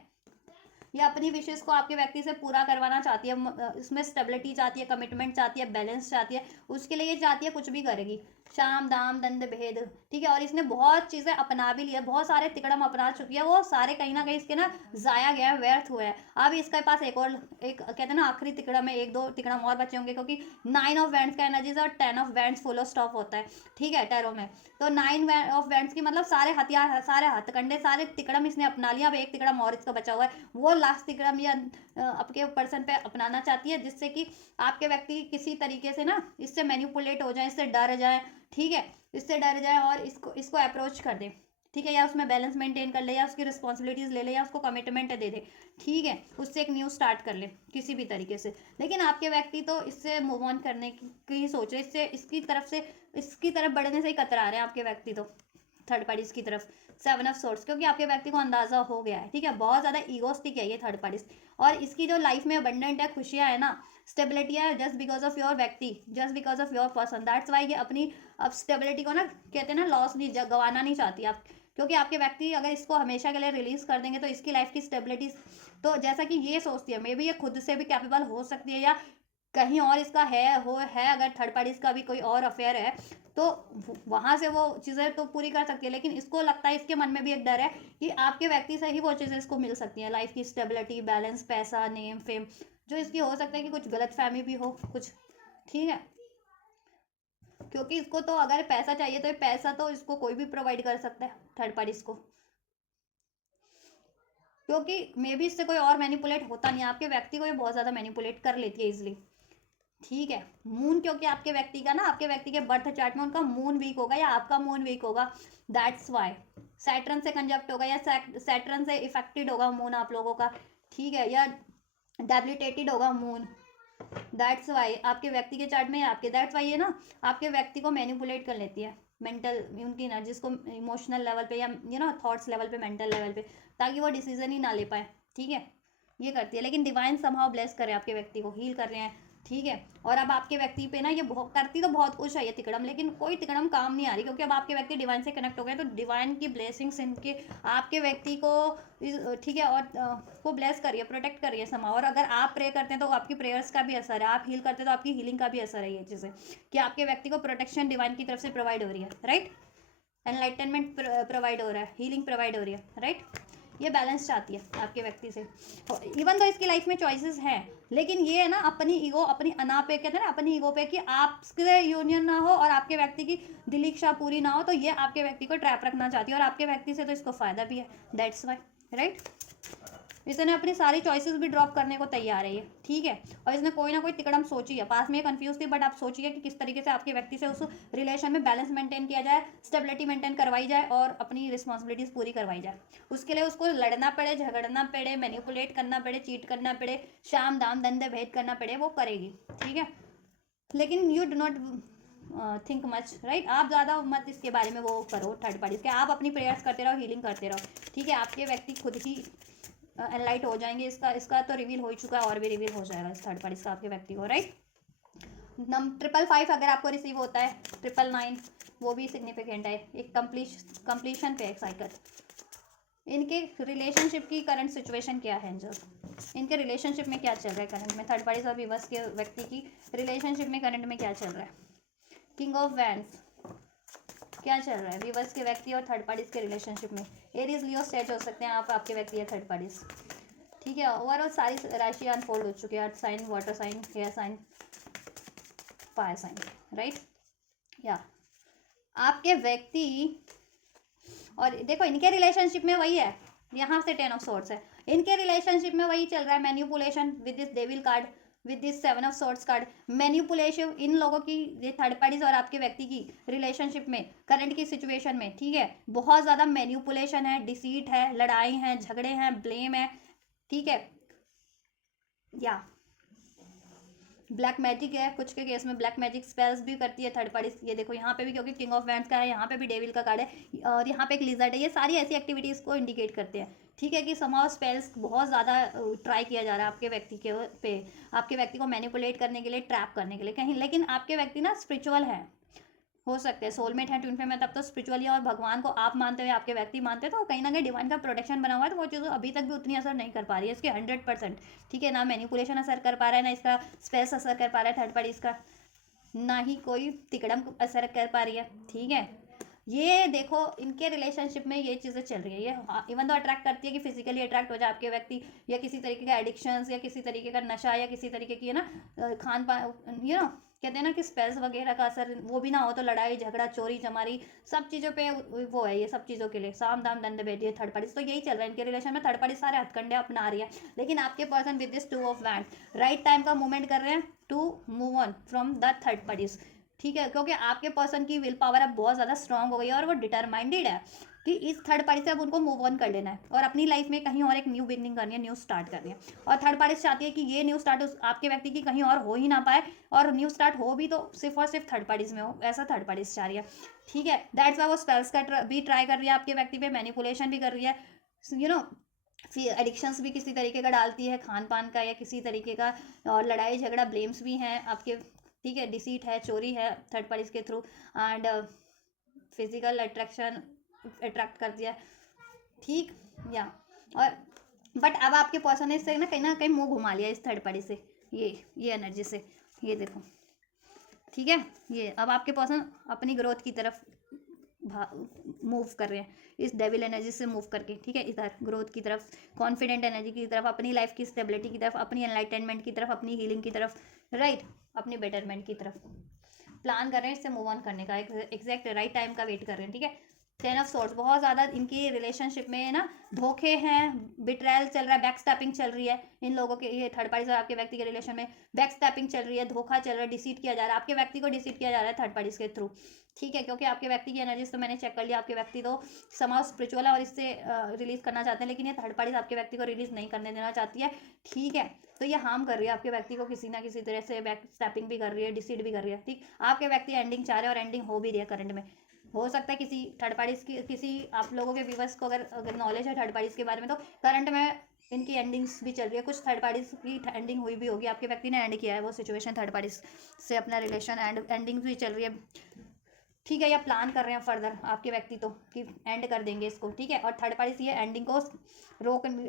ये अपनी विशेष को आपके व्यक्ति से पूरा करवाना चाहती है, इसमें स्टेबिलिटी चाहती है, कमिटमेंट चाहती है, बैलेंस चाहती है, उसके लिए ये चाहती है कुछ भी करेगी, शाम दाम दंड भेद, ठीक है। और इसने बहुत चीज़ें अपना भी लिया, बहुत सारे तिकड़म अपना चुकी है, वो सारे कहीं ना कहीं इसके ना जाया गया है, व्यर्थ हुए हैं। अब इसके पास एक और, एक कहते हैं ना आखिरी तिकड़म है, एक दो तिकड़म और बचे होंगे, क्योंकि 9 ऑफ वैंड्स का एनर्जीज और 10 ऑफ वैंड्स फुल स्टॉप होता है, ठीक है, टैरो में। तो 9 ऑफ वैंड्स की मतलब सारे हथियार, सारे हथकंडे, सारे तिकड़म इसने अपना लिया। अब एक तिकड़म और इसका बचा हुआ है, वो लास्ट तिकड़म ये आपके पर्सन पे अपनाना चाहती है, जिससे कि आपके व्यक्ति किसी तरीके से ना इससे मैनिपुलेट हो जाए, इससे डर जाए, ठीक है, इससे डर जाए और इसको इसको अप्रोच कर दे, ठीक है, या उसमें बैलेंस मेंटेन कर ले, या उसकी रिस्पॉन्सिबिलिटीज ले ले, या उसको कमिटमेंट दे दे, ठीक है, उससे एक न्यू स्टार्ट कर ले किसी भी तरीके से। लेकिन आपके व्यक्ति तो इससे मूव ऑन करने की सोच रहे, इससे इसकी तरफ बढ़ने से ही कतरा रहे हैं आपके व्यक्ति तो, थर्ड पार्टीज की तरफ। 7 ऑफ सोर्ट्स, क्योंकि आपके व्यक्ति को अंदाजा हो गया है, ठीक है, बहुत ज़्यादा ईगोस्टिक है ये थर्ड पार्टीज, और इसकी जो लाइफ में अबंडेंट है, खुशियाँ है ना, स्टेबिलिटी है, जस्ट बिकॉज ऑफ योर व्यक्ति, just because of your person, that's why ये अपनी अब स्टेबिलिटी को ना कहते हैं ना लॉस नहीं, गंवाना नहीं चाहती आप, क्योंकि आपके व्यक्ति अगर इसको हमेशा के लिए रिलीज कर देंगे तो इसकी लाइफ की स्टेबिलिटी, तो जैसा कि ये सोचती है, मे बी ये खुद से भी कैपेबल हो सकती है, या कहीं और इसका है अगर थर्ड पार्टीज का भी कोई और अफेयर है तो वहां से वो चीज़ें तो पूरी कर सकती है। लेकिन इसको लगता है, इसके मन में भी एक डर है कि आपके व्यक्ति से ही वो चीज़ें इसको मिल सकती हैं, लाइफ की स्टेबिलिटी, बैलेंस, पैसा, नेम, फेम, जो इसकी हो सकता है कि कुछ गलत फहमी भी हो कुछ, ठीक है, क्योंकि इसको तो अगर पैसा चाहिए तो पैसा तो इसको कोई भी प्रोवाइड कर सकता है थर्ड पार्टीज को, क्योंकि मे बी इससे कोई और मैनिपुलेट होता नहीं है, आपके व्यक्ति को ये बहुत ज़्यादा मैनिपुलेट कर लेती है इजिली, ठीक है। मून, क्योंकि आपके व्यक्ति का ना, आपके व्यक्ति के बर्थ चार्ट में उनका मून वीक होगा, या आपका मून वीक होगा, दैट्स वाई सैटर्न से कंजप्ट होगा, या सैटर्न से इफेक्टेड होगा मून आप लोगों का, ठीक है, या डेबिलिटेटेड होगा मून, दैट्स वाई आपके व्यक्ति के चार्ट में, आपके दैट्स वाई ये ना आपके व्यक्ति को मैनिपुलेट कर लेती है, मेंटल उनकी एनर्जीज को, इमोशनल लेवल पे, या थॉट्स लेवल पे, मेंटल लेवल पे, ताकि वो डिसीजन ही ना ले पाए, ठीक है, ये करती है। लेकिन डिवाइन समहाउ ब्लेस कर रहे हैं आपके व्यक्ति को, हील कर रहे हैं, ठीक है। और अब आपके व्यक्ति पे ना ये बहुत करती तो बहुत कुछ है ये तिकड़म, लेकिन कोई तिकड़म काम नहीं आ रही, क्योंकि अब आपके व्यक्ति डिवाइन से कनेक्ट हो गए, तो डिवाइन की ब्लेसिंग्स इनके आपके व्यक्ति को, ठीक है, और को ब्लेस करिए, प्रोटेक्ट करिए समा। और अगर आप प्रे करते हैं तो आपकी प्रेयर्स का भी असर है, आप हील करते हैं तो आपकी हीलिंग का भी असर है, ये चीज़ें कि आपके व्यक्ति को प्रोटेक्शन डिवाइन की तरफ से प्रोवाइड हो रही है, राइट, एनलाइटनमेंट प्रोवाइड हो रहा है, हीलिंग प्रोवाइड हो रही है, राइट। ये बैलेंस चाहती है आपके व्यक्ति से, इवन तो इसकी लाइफ में चॉइसेस हैं, लेकिन ये है ना अपनी ईगो, अपनी अना पे, कहते हैं ना अपनी ईगो पे, कि आपसे यूनियन ना हो और आपके व्यक्ति की दिली इच्छा पूरी ना हो, तो ये आपके व्यक्ति को ट्रैप रखना चाहती है, और आपके व्यक्ति से तो इसको फायदा भी है, दैट्स वाई, राइट। इसने अपनी सारी चॉइसेस भी ड्रॉप करने को तैयार है ये, ठीक है। और इसने कोई ना कोई तिकड़म सोची है, पास में कंफ्यूज थी, बट आप सोचिए कि किस तरीके से आपके व्यक्ति से उस रिलेशन में बैलेंस मेंटेन किया जाए, स्टेबिलिटी मेंटेन करवाई जाए, और अपनी रिस्पॉन्सिबिलिटीज पूरी करवाई जाए। उसके लिए उसको लड़ना पड़े, झगड़ना पड़े, मैनिपुलेट करना पड़े, चीट करना पड़े, शाम दाम दंड भेद करना पड़े, वो करेगी, ठीक है। लेकिन you do not think much, right, आप ज़्यादा मत इसके बारे में वो करो थर्ड पार्टीज के, आप अपनी प्रेयर्स करते रहो, हीलिंग करते रहो, ठीक है। आपके व्यक्ति खुद ही एनलाइट हो जाएंगे, इसका तो रिवील हो ही चुका है, और भी रिवील हो जाएगा इस थर्ड पार्टी का आपके व्यक्ति को, राइट। 555 अगर आपको रिसीव होता है, 999 वो भी सिग्निफिकेंट है, एक कंप्लीशन पे एक साइकिल। इनके रिलेशनशिप की करंट सिचुएशन क्या है, जो इनके रिलेशनशिप में क्या चल रहा है करंट में, थर्ड पार्टी और विवर्स के व्यक्ति की रिलेशनशिप में करंट में क्या चल रहा है। किंग ऑफ वैंड्स क्या चल रहा है विवर्स के व्यक्ति और थर्ड पार्टीज के रिलेशनशिप में। एरीज लियो स्टेज हो सकते हैं आप, आपके व्यक्ति या थर्ड पार्टीज, ठीक है। ओवरऑल सारी राशि अनफोल्ड हो चुकी है, earth sign, water sign, air sign, fire sign, right. या आपके व्यक्ति, और देखो इनके रिलेशनशिप में वही है, यहाँ से 10 ऑफ सोर्ट्स है, इनके रिलेशनशिप में वही चल रहा है, manipulation with this devil card, with this 7 of sorts card, manipulation इन लोगों की, ये थर्ड पार्टीज और आपके व्यक्ति की रिलेशनशिप में करंट की सिचुएशन में, ठीक है, बहुत ज़्यादा मैनिपुलेशन है, डिसीट है, लड़ाई है, झगड़े हैं, ब्लेम है, ठीक है, या ब्लैक मैजिक है, कुछ के केस में ब्लैक मैजिक स्पेल्स भी करती है थर्ड पार्टी। ये देखो यहाँ पे भी, क्योंकि किंग ऑफ वैंड्स का है, यहाँ पे भी डेविल का कार्ड है, और यहाँ पे एक लिजर्ड है, ये सारी ऐसी एक्टिविटीज़ को इंडिकेट करते हैं, ठीक है, कि समाव स्पेल्स बहुत ज़्यादा ट्राई किया जा रहा है आपके व्यक्ति के पे, आपके व्यक्ति को मैनिपुलेट करने के लिए, ट्रैप करने के लिए कहीं। लेकिन आपके व्यक्ति ना स्पिरिचुअल है, हो सकते हैं सोलमेट है ट्विन फ्लेम है, तब तो स्पिरिचुअली और भगवान को आप मानते हुए आपके व्यक्ति मानते हैं, तो कहीं ना कहीं डिवाइन का प्रोटेक्शन बना हुआ है, तो वो चीज़ अभी तक भी उतनी असर नहीं कर पा रही है इसके 100%। ठीक है, ना मैनिपुलेशन असर कर पा रहा है, ना इसका स्पेस असर कर पा रहा है थर्ड पार्टी इसका, ना ही कोई तिकड़म असर कर पा रही है। ठीक है, ये देखो इनके रिलेशनशिप में ये चीज़ें चल रही है, ये इवन तो अट्रैक्ट करती है कि फिजिकली अट्रैक्ट हो जाए आपके व्यक्ति, या किसी तरीके का एडिक्शंस, या किसी तरीके का नशा, या किसी तरीके की है ना खान पान, कहते हैं ना कि स्पेस वगैरह का असर वो भी ना हो, तो लड़ाई झगड़ा चोरी चमारी सब चीज़ों पे वो है, ये सब चीज़ों के लिए साम दाम दंड भेद, ये थर्ड पार्टी तो यही चल रहा है इनके रिलेशन में। थर्ड पार्टी सारे हथकंडे अपना रही है, लेकिन आपके person with this 2 of wand right time का मूवमेंट कर रहे हैं to move on from the third parties. ठीक है, क्योंकि आपके पर्सन की विल पावर अब बहुत ज़्यादा स्ट्रांग हो गई है, और वो डिटरमाइंडेड है कि इस थर्ड पार्टी से अब उनको मूव ऑन कर लेना है, और अपनी लाइफ में कहीं और एक न्यू बिगनिंग करनी है, न्यू स्टार्ट करनी है। और थर्ड पार्टी चाहती है कि ये न्यू स्टार्ट आपके व्यक्ति की कहीं और हो ही ना पाए, और न्यू स्टार्ट हो भी तो सिर्फ और सिर्फ थर्ड पार्टीज में हो, ऐसा थर्ड पार्टीज चाह रही है। ठीक है, दैट्स वाई वो स्पेल्स का भी ट्राई कर रही है आपके व्यक्ति पे, मैनिपुलेशन भी कर रही है, फिर एडिक्शंस भी किसी तरीके का डालती है, खान पान का या किसी तरीके का, और लड़ाई झगड़ा ब्लेम्स भी हैं आपके। ठीक है, डिसीट है, चोरी है थर्ड पार्टीज के through, and physical attraction attract कर दिया। ठीक, या और बट अब आपके पर्सन ने इससे ना कहीं मुंह घुमा लिया इस थर्ड पार्टी से, ये एनर्जी से, ये देखो। ठीक है, ये अब आपके पर्सन अपनी ग्रोथ की तरफ मूव कर रहे हैं इस डेविल एनर्जी से मूव करके। ठीक है, इधर ग्रोथ की तरफ, कॉन्फिडेंट एनर्जी की तरफ, अपनी लाइफ की स्टेबिलिटी की तरफ, अपनी एनलाइटनमेंट की तरफ, अपनी हीलिंग की तरफ, राइट, अपनी बेटरमेंट की तरफ प्लान कर रहे हैं, इससे मूव ऑन करने का एग्जैक्ट राइट टाइम का वेट कर रहे हैं। ठीक है, 10 ऑफ सोर्ड्स, बहुत ज़्यादा इनकी रिलेशनशिप में ना धोखे हैं, बिट्रायल चल रहा है, बैक स्टैपिंग चल रही है इन लोगों के, ये थर्ड पार्टी से आपके व्यक्ति के रिलेशन में बैक स्टैपिंग चल रही है, धोखा चल रहा है, डिसीट किया जा रहा है, आपके व्यक्ति को डिसीट किया जा रहा है थर्ड पार्टी के थ्रू। ठीक है, क्योंकि आपके व्यक्ति की एनर्जीज तो मैंने चेक कर लिया, आपके व्यक्ति तो समाज स्पिरिचुअल है और इससे रिलीज करना चाहते हैं, लेकिन ये थर्ड पार्टी आपके व्यक्ति को रिलीज नहीं करने देना चाहती है। ठीक है, तो ये हार्म कर रही है आपके व्यक्ति को किसी ना किसी तरह से, बैक स्टैपिंग भी कर रही है, डिसीट भी कर रही है। ठीक, आपके व्यक्ति एंडिंग चाह रहे हैं और एंडिंग हो भी रही है करंट में। हो सकता है किसी थर्ड पार्टीज की, किसी आप लोगों के व्यूवर्स को अगर नॉलेज है थर्ड पार्टीज के बारे में, तो करंट में इनकी एंडिंग्स भी चल रही है, कुछ थर्ड पार्टीज की एंडिंग हुई भी होगी, आपके व्यक्ति ने एंड किया है वो सिचुएशन थर्ड पार्टीज से अपना रिलेशन, एंडिंग भी चल रही है। ठीक है, या प्लान कर रहे हैं फर्दर आपके व्यक्ति तो कि एंड कर देंगे इसको। ठीक है, और थर्ड पार्टी ये एंडिंग को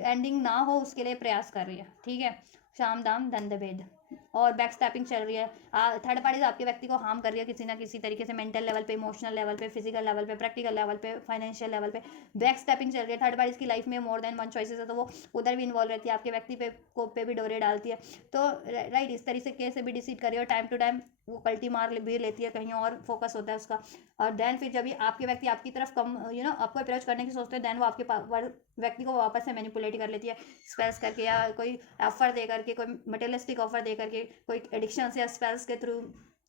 एंडिंग ना हो उसके लिए प्रयास कर रही है। ठीक है, शाम दाम दंड भेद, और बैक स्टैपिंग चल रही है, थर्ड पार्टी आपके व्यक्ति को हार्म कर रही है किसी ना किसी तरीके से, मेंटल लेवल पे, इमोशनल लेवल पे, फिजिकल लेवल पे, प्रैक्टिकल लेवल पे, फाइनेंशियल लेवल पे बैक स्टैपिंग चल रही है। थर्ड पार्टी की लाइफ में मोर देन वन चॉइसेस है, तो वो उधर भी इन्वॉल्व रहती है, आपके व्यक्ति पे भी डोरे डालती है, तो राइट इस तरीके से भी डिसीड कर रही है, टाइम टू टाइम वो कल्टी मार भी लेती है, कहीं और फोकस होता है उसका। और देन फिर जब आपके व्यक्ति आपकी तरफ कम आपको अप्रोच करने की सोचते हैं, देन वो आपके व्यक्ति को वापस से मैनिपुलेट कर लेती है, स्पेल्स करके, या कोई ऑफर दे करके, कोई मटेरियलिस्टिक ऑफर दे करके, कोई एडिक्शन या स्पेल्स के थ्रू,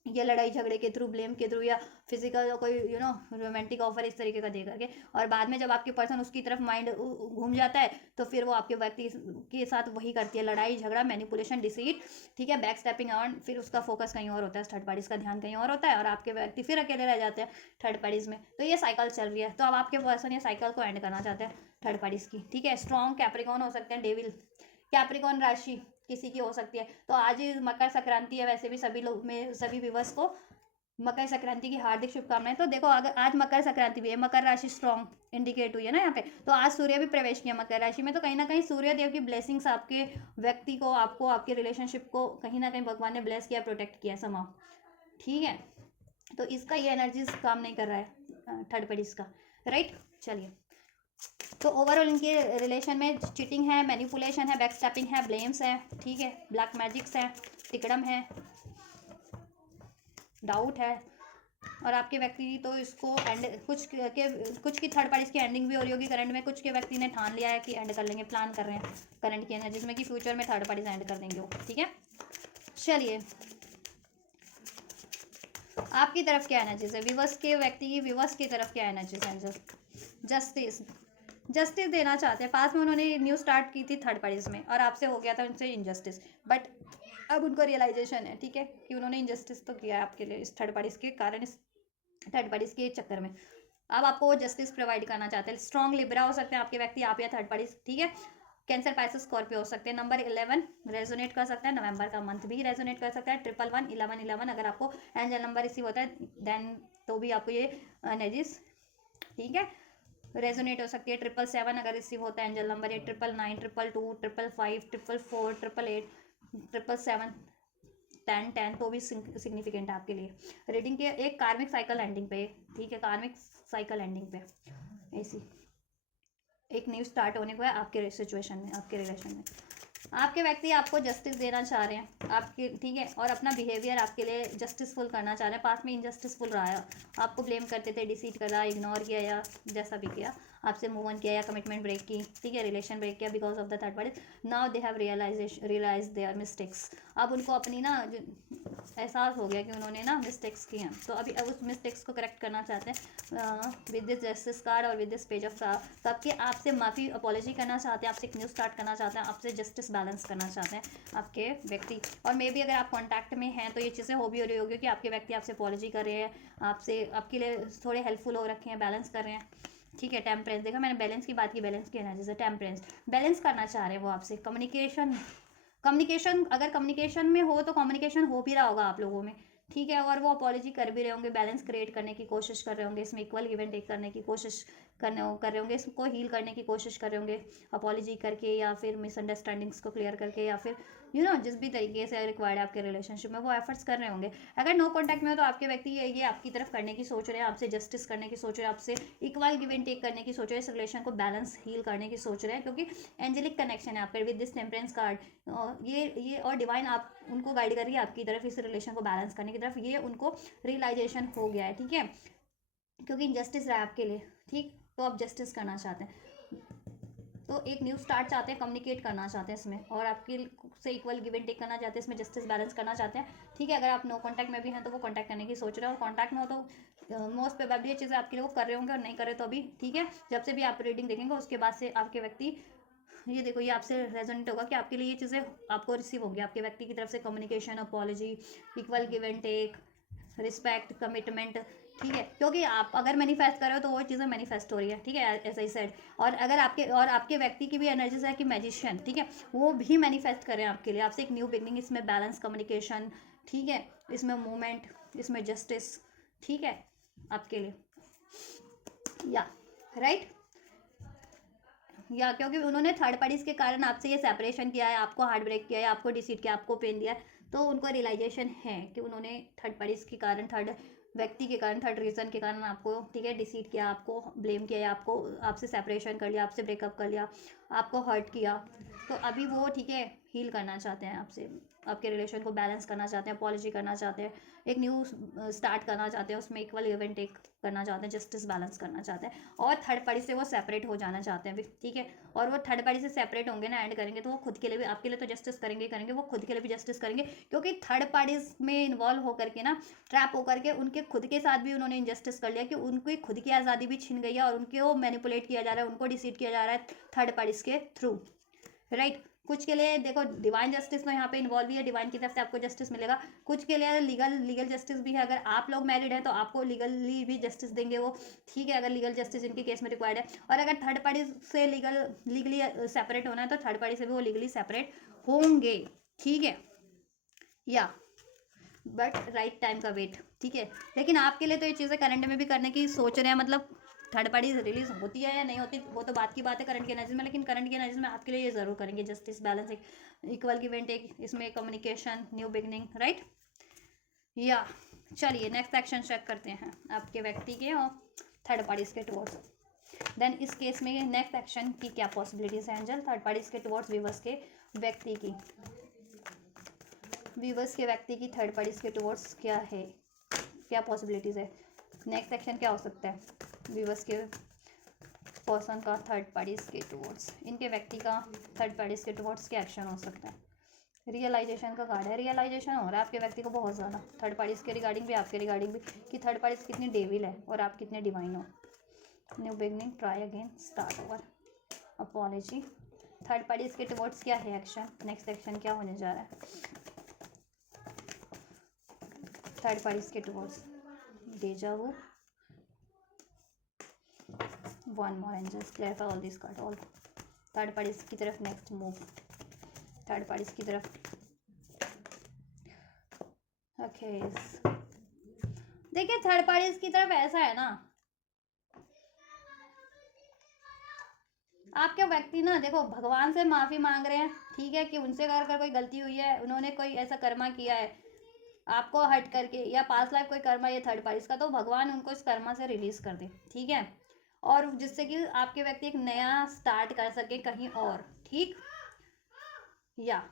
या लड़ाई झगड़े के थ्रू, ब्लेम के थ्रू, या फिजिकल कोई रोमांटिक ऑफर इस तरीके का दे करके, और बाद में जब आपके पर्सन उसकी तरफ माइंड घूम जाता है, तो फिर वो आपके व्यक्ति के साथ वही करती है, लड़ाई झगड़ा, मैनिपुलेशन, डिसीट। ठीक है, बैक स्टेपिंग ऑन, फिर उसका फोकस कहीं और होता है, थर्ड पार्टीज का ध्यान कहीं और होता है, और आपके व्यक्ति फिर अकेले रह जाते हैं थर्ड पार्टीज में। तो ये साइकिल चल रही है, तो अब आपके पर्सन ये साइकिल को एंड करना चाहते हैं थर्ड पार्टीज की। ठीक है, स्ट्रॉन्ग कैप्रिकॉन हो सकते हैं, डेविल कैप्रिकॉन राशि किसी की हो सकती है। तो आज ही मकर संक्रांति है, वैसे भी सभी लोग में सभी व्यूवर्स को मकर संक्रांति की हार्दिक शुभकामनाएं। तो देखो अगर आज मकर संक्रांति भी है, मकर राशि स्ट्रॉन्ग इंडिकेट हुई है ना यहाँ पे, तो आज सूर्य भी प्रवेश किया मकर राशि में, तो कहीं ना कहीं सूर्य देव की ब्लेसिंग्स आपके व्यक्ति को, आपको, आपके रिलेशनशिप को कहीं ना कहीं भगवान ने ब्लेस किया, प्रोटेक्ट किया समाओ। ठीक है, तो इसका ये एनर्जीज काम नहीं कर रहा है थर्ड पार्टीज का, राइट। चलिए, तो ओवरऑल इनके रिलेशन में चीटिंग है, मैनिपुलेशन है, बैक स्टैपिंग है, ब्लेम्स है। ठीक है, ब्लैक मैजिक्स है, तिकड़म है, डाउट है, और आपके व्यक्ति तो इसको एंड कुछ की थर्ड पार्टीज की एंडिंग भी हो रही होगी करंट में, कुछ के व्यक्ति ने ठान लिया है कि एंड कर लेंगे, प्लान कर रहे हैं करंट की एनर्जीज में कि फ्यूचर में थर्ड पार्टीज एंड कर देंगे वो। ठीक है, चलिए आपकी तरफ क्या एनर्जीज है, विवर्स के व्यक्ति की विवर्स की तरफ क्या एनर्जीज है। जस्टिस देना चाहते हैं, पास में उन्होंने न्यू स्टार्ट की थी थर्ड पार्टीज में, और आपसे हो गया था उनसे इनजस्टिस, बट अब उनको रियलाइजेशन है, ठीक है, कि उन्होंने इनजस्टिस तो किया है आपके लिए इस थर्ड पार्टीज के कारण, इस थर्ड पार्टीज के चक्कर में। अब आपको वो जस्टिस प्रोवाइड करना चाहते हैं। स्ट्रॉन्ग लिब्रा हो सकते हैं आपके व्यक्ति, आप या थर्ड पार्टीज। ठीक है, कैंसर, पाइसेस, स्कॉर्पियो हो सकते हैं। नंबर 11 रेजोनेट कर सकता है, नवंबर का मंथ भी रेजोनेट कर सकता है। 111 11 11 अगर आपको एंजल नंबर रिसीव होता है देन तो भी आपको ये एनर्जीज ठीक है रेजोनेट हो सकती है। 777 अगर रिसीव होता है एंजल नंबर, ये 999 222 555 444 888 777 10 10 तो भी सिग्निफिकेंट है आपके लिए। रीडिंग के एक कार्मिक साइकिल एंडिंग पे ठीक है, कार्मिक साइकिल एंडिंग पे ऐसी एक न्यू स्टार्ट होने को है आपके सिचुएशन में, आपके रिलेशन में। आपके व्यक्ति आपको जस्टिस देना चाह रहे हैं आपके ठीक है, और अपना बिहेवियर आपके लिए जस्टिसफुल करना चाह रहे हैं। पास में इनजस्टिसफुल रहा है, आपको ब्लेम करते थे, डिसीट करा, इग्नोर किया या जैसा भी किया, आपसे मूव ऑन किया या कमिटमेंट ब्रेक की ठीक है, रिलेशन ब्रेक किया because of the third party. Now they have realise their mistakes. अब उनको अपनी ना एहसास हो गया कि उन्होंने ना मिस्टेक्स की हैं, तो अभी अब उस मिस्टेक्स को करेक्ट करना चाहते हैं विद दिस जस्टिस कार्ड और विद दिस पेज ऑफ सबके आपसे माफ़ी अपॉलॉजी करना चाहते हैं, आपसे एक न्यू स्टार्ट करना चाहते हैं, आपसे जस्टिस बैलेंस करना चाहते हैं आपके व्यक्ति। और मे बी अगर आप कॉन्टैक्ट में हैं तो ये चीज़ें हो भी हो रही होगी कि आपके व्यक्ति आपसे अपॉलॉजी कर रहे हैं, आपसे आपके लिए थोड़े हेल्पफुल हो रखे हैं, बैलेंस कर रहे हैं ठीक है। टेम्परेंस देखा मैंने, बैलेंस की बात की, बैलेंस की एनर्जी से टेम्परेंस बैलेंस करना चाह रहे हैं वो आपसे। कम्युनिकेशन अगर कम्युनिकेशन में हो तो कम्युनिकेशन हो भी रहा होगा आप लोगों में ठीक है, और वो अपॉलॉजी कर भी रहे होंगे, बैलेंस क्रिएट करने की कोशिश कर रहे होंगे, इसमें इक्वल गिव एंड टेक करने की कोशिश कर रहे होंगे, इसको हील करने की कोशिश कर रहे होंगे अपॉलॉजी करके या फिर मिसअंडरस्टैंडिंग्स को क्लियर करके या फिर जिस भी तरीके से रिक्वायर्ड है आपके रिलेशनशिप में वो एफर्ट्स कर रहे होंगे। अगर नो कॉन्टैक्ट में हो तो आपके व्यक्ति ये आपकी तरफ करने की सोच रहे हैं, आपसे जस्टिस करने की सोच रहे हैं, आपसे इक्वल गिव एंड टेक करने की सोच रहे हैं, इस रिलेशन को बैलेंस हील करने की सोच रहे हैं, क्योंकि एंजेलिक कनेक्शन है आपके विद दिस टेम्परेंस कार्ड। ये और डिवाइन आप उनको गाइड कर रही है आपकी तरफ, इस रिलेशन को बैलेंस करने की तरफ, ये उनको रियलाइजेशन हो गया है ठीक है, क्योंकि इनजस्टिस रहा है आपके लिए ठीक, तो आप जस्टिस करना चाहते हैं, तो एक न्यू स्टार्ट चाहते हैं, कम्युनिकेट करना चाहते हैं इसमें, और आपके से इक्वल गिव एंड टेक करना चाहते हैं, इसमें जस्टिस बैलेंस करना चाहते हैं ठीक है। अगर आप नो कॉन्टैक्ट में भी हैं तो वो कॉन्टैक्ट करने की सोच रहे हैं, और कॉन्टैक्ट में हो तो मोस्ट प्रोबेबली ये चीज़ें आपके लिए वो कर रहे होंगे, और नहीं करे तो अभी ठीक है। जब से भी आप रीडिंग देखेंगे उसके बाद से आपके व्यक्ति ये देखो ये आपसे रेजोनेट होगा कि आपके लिए ये चीज़ें आपको रिसीव होंगी आपके व्यक्ति की तरफ से, communication, apology, equal give and take, respect, commitment ठीक है, क्योंकि आप अगर मैनिफेस्ट कर रहे हो तो वो चीज़ें मैनिफेस्ट हो रही है ठीक है एज आई सेड। और अगर आपके व्यक्ति की भी एनर्जीज है कि मैजिशियन ठीक है, वो भी मैनिफेस्ट करें आपके लिए, आपसे एक न्यू बिगनिंग, इसमें बैलेंस, कम्युनिकेशन ठीक है, इसमें मूवमेंट, इसमें जस्टिस ठीक है आपके लिए या राइट या क्योंकि उन्होंने थर्ड पार्टीज के कारण आपसे ये सेपरेशन किया है, आपको हार्ट ब्रेक किया है, आपको डिसीट किया, आपको पेन दिया है, तो उनको रियलाइजेशन है कि उन्होंने थर्ड पार्टीज के कारण, थर्ड व्यक्ति के कारण, थर्ड रीजन के कारण आपको ठीक है डिसीट किया, आपको ब्लेम किया, आपको आपसे सेपरेशन कर लिया, आपसे ब्रेकअप कर लिया, आपको हर्ट किया, तो अभी वो ठीक है हील करना चाहते हैं आपसे, आपके रिलेशन को बैलेंस करना चाहते हैं, अपॉलॉजी करना चाहते हैं, एक न्यू स्टार्ट करना चाहते हैं, उसमें इक्वल गिव एंड टेक करना चाहते हैं, जस्टिस बैलेंस करना चाहते हैं, और थर्ड पार्टी से वो सेपरेट हो जाना चाहते हैं ठीक है। और वो थर्ड पार्टी से सेपरेट होंगे ना, एंड करेंगे, तो वो खुद के लिए भी, आपके लिए तो जस्टिस करेंगे, वो खुद के लिए भी जस्टिस करेंगे, क्योंकि थर्ड पार्टीज में इन्वॉल्व होकर के ना, ट्रैप होकर के उनके खुद के साथ भी उन्होंने इनजस्टिस कर लिया कि उनकी खुद की आज़ादी भी छीन गई है, और उनको मैनिपुलेट किया जा रहा है, उनको डिसीट किया जा रहा है थर्ड पार्टीज के थ्रू राइट। कुछ के लिए देखो डिवाइन जस्टिस तो यहाँ पे इन्वॉल्व ही है, डिवाइन की तरफ से आपको जस्टिस मिलेगा, कुछ के लिए लीगल जस्टिस भी है। अगर आप लोग मैरिड हैं तो आपको लीगली भी जस्टिस देंगे वो ठीक है, अगर लीगल जस्टिस इनके केस में रिक्वायर्ड है। और अगर थर्ड पार्टी से लीगली सेपरेट होना है तो थर्ड पार्टी से भी वो लीगली सेपरेट होंगे ठीक है या बट राइट टाइम का वेट ठीक है। लेकिन आपके लिए तो ये चीज़ें करंट में भी करने की सोच रहे हैं, मतलब थर्ड पार्टी रिलीज होती है या नहीं होती वो तो बात की बात है करंट के एनर्जी में, लेकिन करंट के एनर्जी में आपके लिए ये जरूर करेंगे justice, balance, equal give and take, इसमें कम्युनिकेशन, न्यू बिगनिंग राइट या। चलिए नेक्स्ट एक्शन चेक करते हैं आपके व्यक्ति के और थर्ड पार्टीज के टुवर्ड्स। देन इस केस में नेक्स्ट एक्शन की क्या पॉसिबिलिटीज है एंजल, थर्ड पार्टीज के टुवर्ड्स व्यूअर्स के व्यक्ति की, व्यूअर्स के व्यक्ति की थर्ड पार्टीज के टुवर्ड्स क्या है, क्या पॉसिबिलिटीज़ है, नेक्स्ट एक्शन क्या हो सकता है व्यूअर्स के पर्सन का थर्ड पार्टीज के टुवर्ड्स, इनके व्यक्ति का थर्ड पार्टीज के टुवर्ड्स क्या एक्शन हो सकता है। रियलाइजेशन का कार्ड है, रियलाइजेशन हो रहा है आपके व्यक्ति को बहुत ज़्यादा थर्ड पार्टीज के रिगार्डिंग भी, आपके रिगार्डिंग भी, कि थर्ड पार्टीज कितनी डेविल है और आप कितने डिवाइन हो। New beginning, try again, start over, apology, third parties के टुवर्ड्स क्या है एक्शन, नेक्स्ट एक्शन क्या होने जा रहा है थर्ड पार्टीज के towards, deja vu, one more angels, clarify all these cards, all third party की तरफ नेक्स्ट मूव, थर्ड पार्टी की तरफ। ओके देखिए थर्ड पार्टी की तरफ ऐसा है ना, आपके व्यक्ति ना देखो भगवान से माफ़ी मांग रहे हैं, ठीक है, कि उनसे अगर कोई गलती हुई है, उन्होंने कोई ऐसा कर्मा किया है आपको हट करके, या पास लाइफ कोई कर्मा ये थर्ड पार्टी का, तो भगवान उनको इस कर्मा से रिलीज कर दे, ठीक है, और जिससे कि आपके व्यक्ति एक नया स्टार्ट कर सके कहीं और, ठीक, या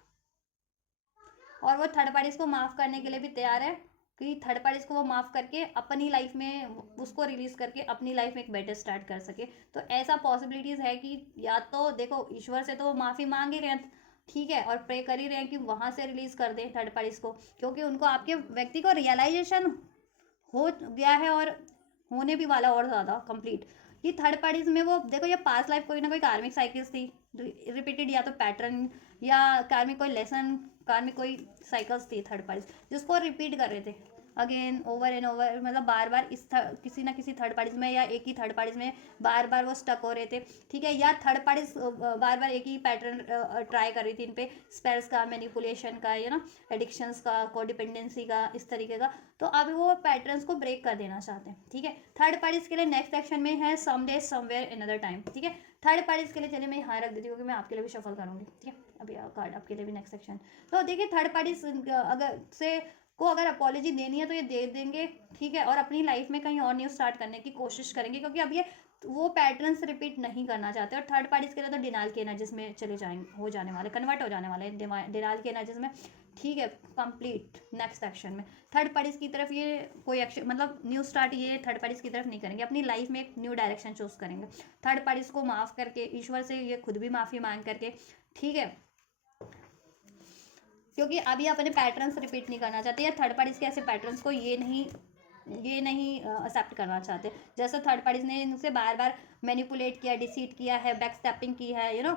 और वो थर्ड पार्टीज को माफ़ करने के लिए भी तैयार है, कि थर्ड पार्टीज को वो माफ़ करके अपनी लाइफ में उसको रिलीज करके अपनी लाइफ में एक बेटर स्टार्ट कर सके। तो ऐसा पॉसिबिलिटीज़ है कि या तो देखो ईश्वर से तो वो माफ़ी मांग ही रहे हैं, ठीक है, और प्रे कर ही रहे हैं कि वहाँ से रिलीज कर दे थर्ड पार्टीज को, क्योंकि उनको आपके व्यक्ति को रियलाइजेशन हो गया है और होने भी वाला और ज़्यादा कंप्लीट, कि थर्ड पार्टीज में वो देखो ये पास्ट लाइफ कोई ना कोई कार्मिक साइकिल्स थी रिपीटेड, या तो पैटर्न या कार्मिक कोई लेसन, कार्मिक कोई साइकिल्स थी थर्ड पार्टीज जिसको रिपीट कर रहे थे अगेन ओवर एंड ओवर, मतलब बार बार किसी ना किसी थर्ड पार्टीज में या एक ही थर्ड पार्टीज में बार बार वो स्टक हो रहे थे, ठीक है, या थर्ड पार्टीज बार बार एक ही पैटर्न ट्राई कर रही थी इन पे, स्पेल्स का, मैनिपुलेशन का, यू नो, एडिक्शंस का, कोडिपेंडेंसी का, इस तरीके का। तो अब वो पैटर्न्स को ब्रेक कर देना चाहते हैं, ठीक है। थर्ड पार्टीज के लिए नेक्स्ट सेक्शन में है some day somewhere another time, ठीक है। थर्ड पार्टीज के लिए चलिए मैं यहाँ रख देती हूँ क्योंकि मैं आपके लिए भी शफल करूँगी, ठीक है, अभी कार्ड आपके लिए भी नेक्स्ट सेक्शन। तो देखिए थर्ड पार्टीज अगर से को अगर अपॉलॉजी देनी है तो ये दे देंगे, ठीक है, और अपनी लाइफ में कहीं और न्यू स्टार्ट करने की कोशिश करेंगे, क्योंकि अब ये वो पैटर्न्स रिपीट नहीं करना चाहते। और थर्ड पार्टीज के लिए तो डिनाल की एनर्जीज में चले जाएंगे, हो जाने वाले, कन्वर्ट हो जाने वाले डिनाल की एनर्जीज में, ठीक है, कंप्लीट नेक्स्ट एक्शन में। थर्ड पार्टीज की तरफ ये कोई एक्शन मतलब न्यू स्टार्ट ये थर्ड पार्टीज की तरफ नहीं करेंगे, अपनी लाइफ में एक न्यू डायरेक्शन चूज करेंगे, थर्ड पार्टीज को माफ़ करके, ईश्वर से ये खुद भी माफ़ी मांग करके, ठीक है, क्योंकि अभी अपने पैटर्न्स रिपीट नहीं करना चाहते, या थर्ड पार्टीज के ऐसे पैटर्न्स को ये नहीं एक्सेप्ट करना चाहते, जैसे थर्ड पार्टीज ने इनसे बार बार मैनिपुलेट किया, डिसीट किया है, बैक स्टेपिंग की है, यू नो,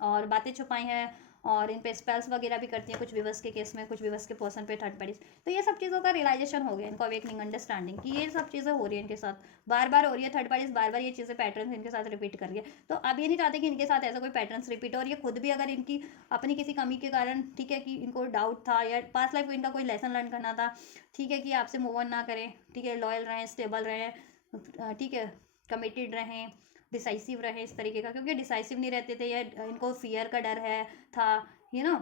और बातें छुपाई हैं, और इन पे स्पेल्स वगैरह भी करती हैं कुछ विवश के केस में, कुछ विवश के पर्सन पे थर्ड पार्टीज। तो ये सब चीज़ों का रियलाइजेशन हो गया इनको, अवेकनिंग, अंडरस्टैंडिंग कि ये सब चीज़ें हो रही है इनके साथ, बार बार हो रही है, थर्ड पार्टीज बार बार ये चीज़ें पैटर्न्स इनके साथ रिपीट कर रही है। तो अब ये नहीं चाहते कि इनके साथ ऐसा कोई पैटर्न्स रिपीट हो, और ये खुद भी अगर इनकी अपनी किसी कमी के कारण, ठीक है, कि इनको डाउट था या पास्ट लाइफ को इनका कोई लेसन लर्न करना था, ठीक है, कि आपसे मूव ऑन ना करें, ठीक है, लॉयल रहें, स्टेबल रहें, ठीक है, कमिटेड रहें, डिसाइसिव रहे, इस तरीके का, क्योंकि डिसाइसिव नहीं रहते थे, या इनको फियर का डर है था, यू नो,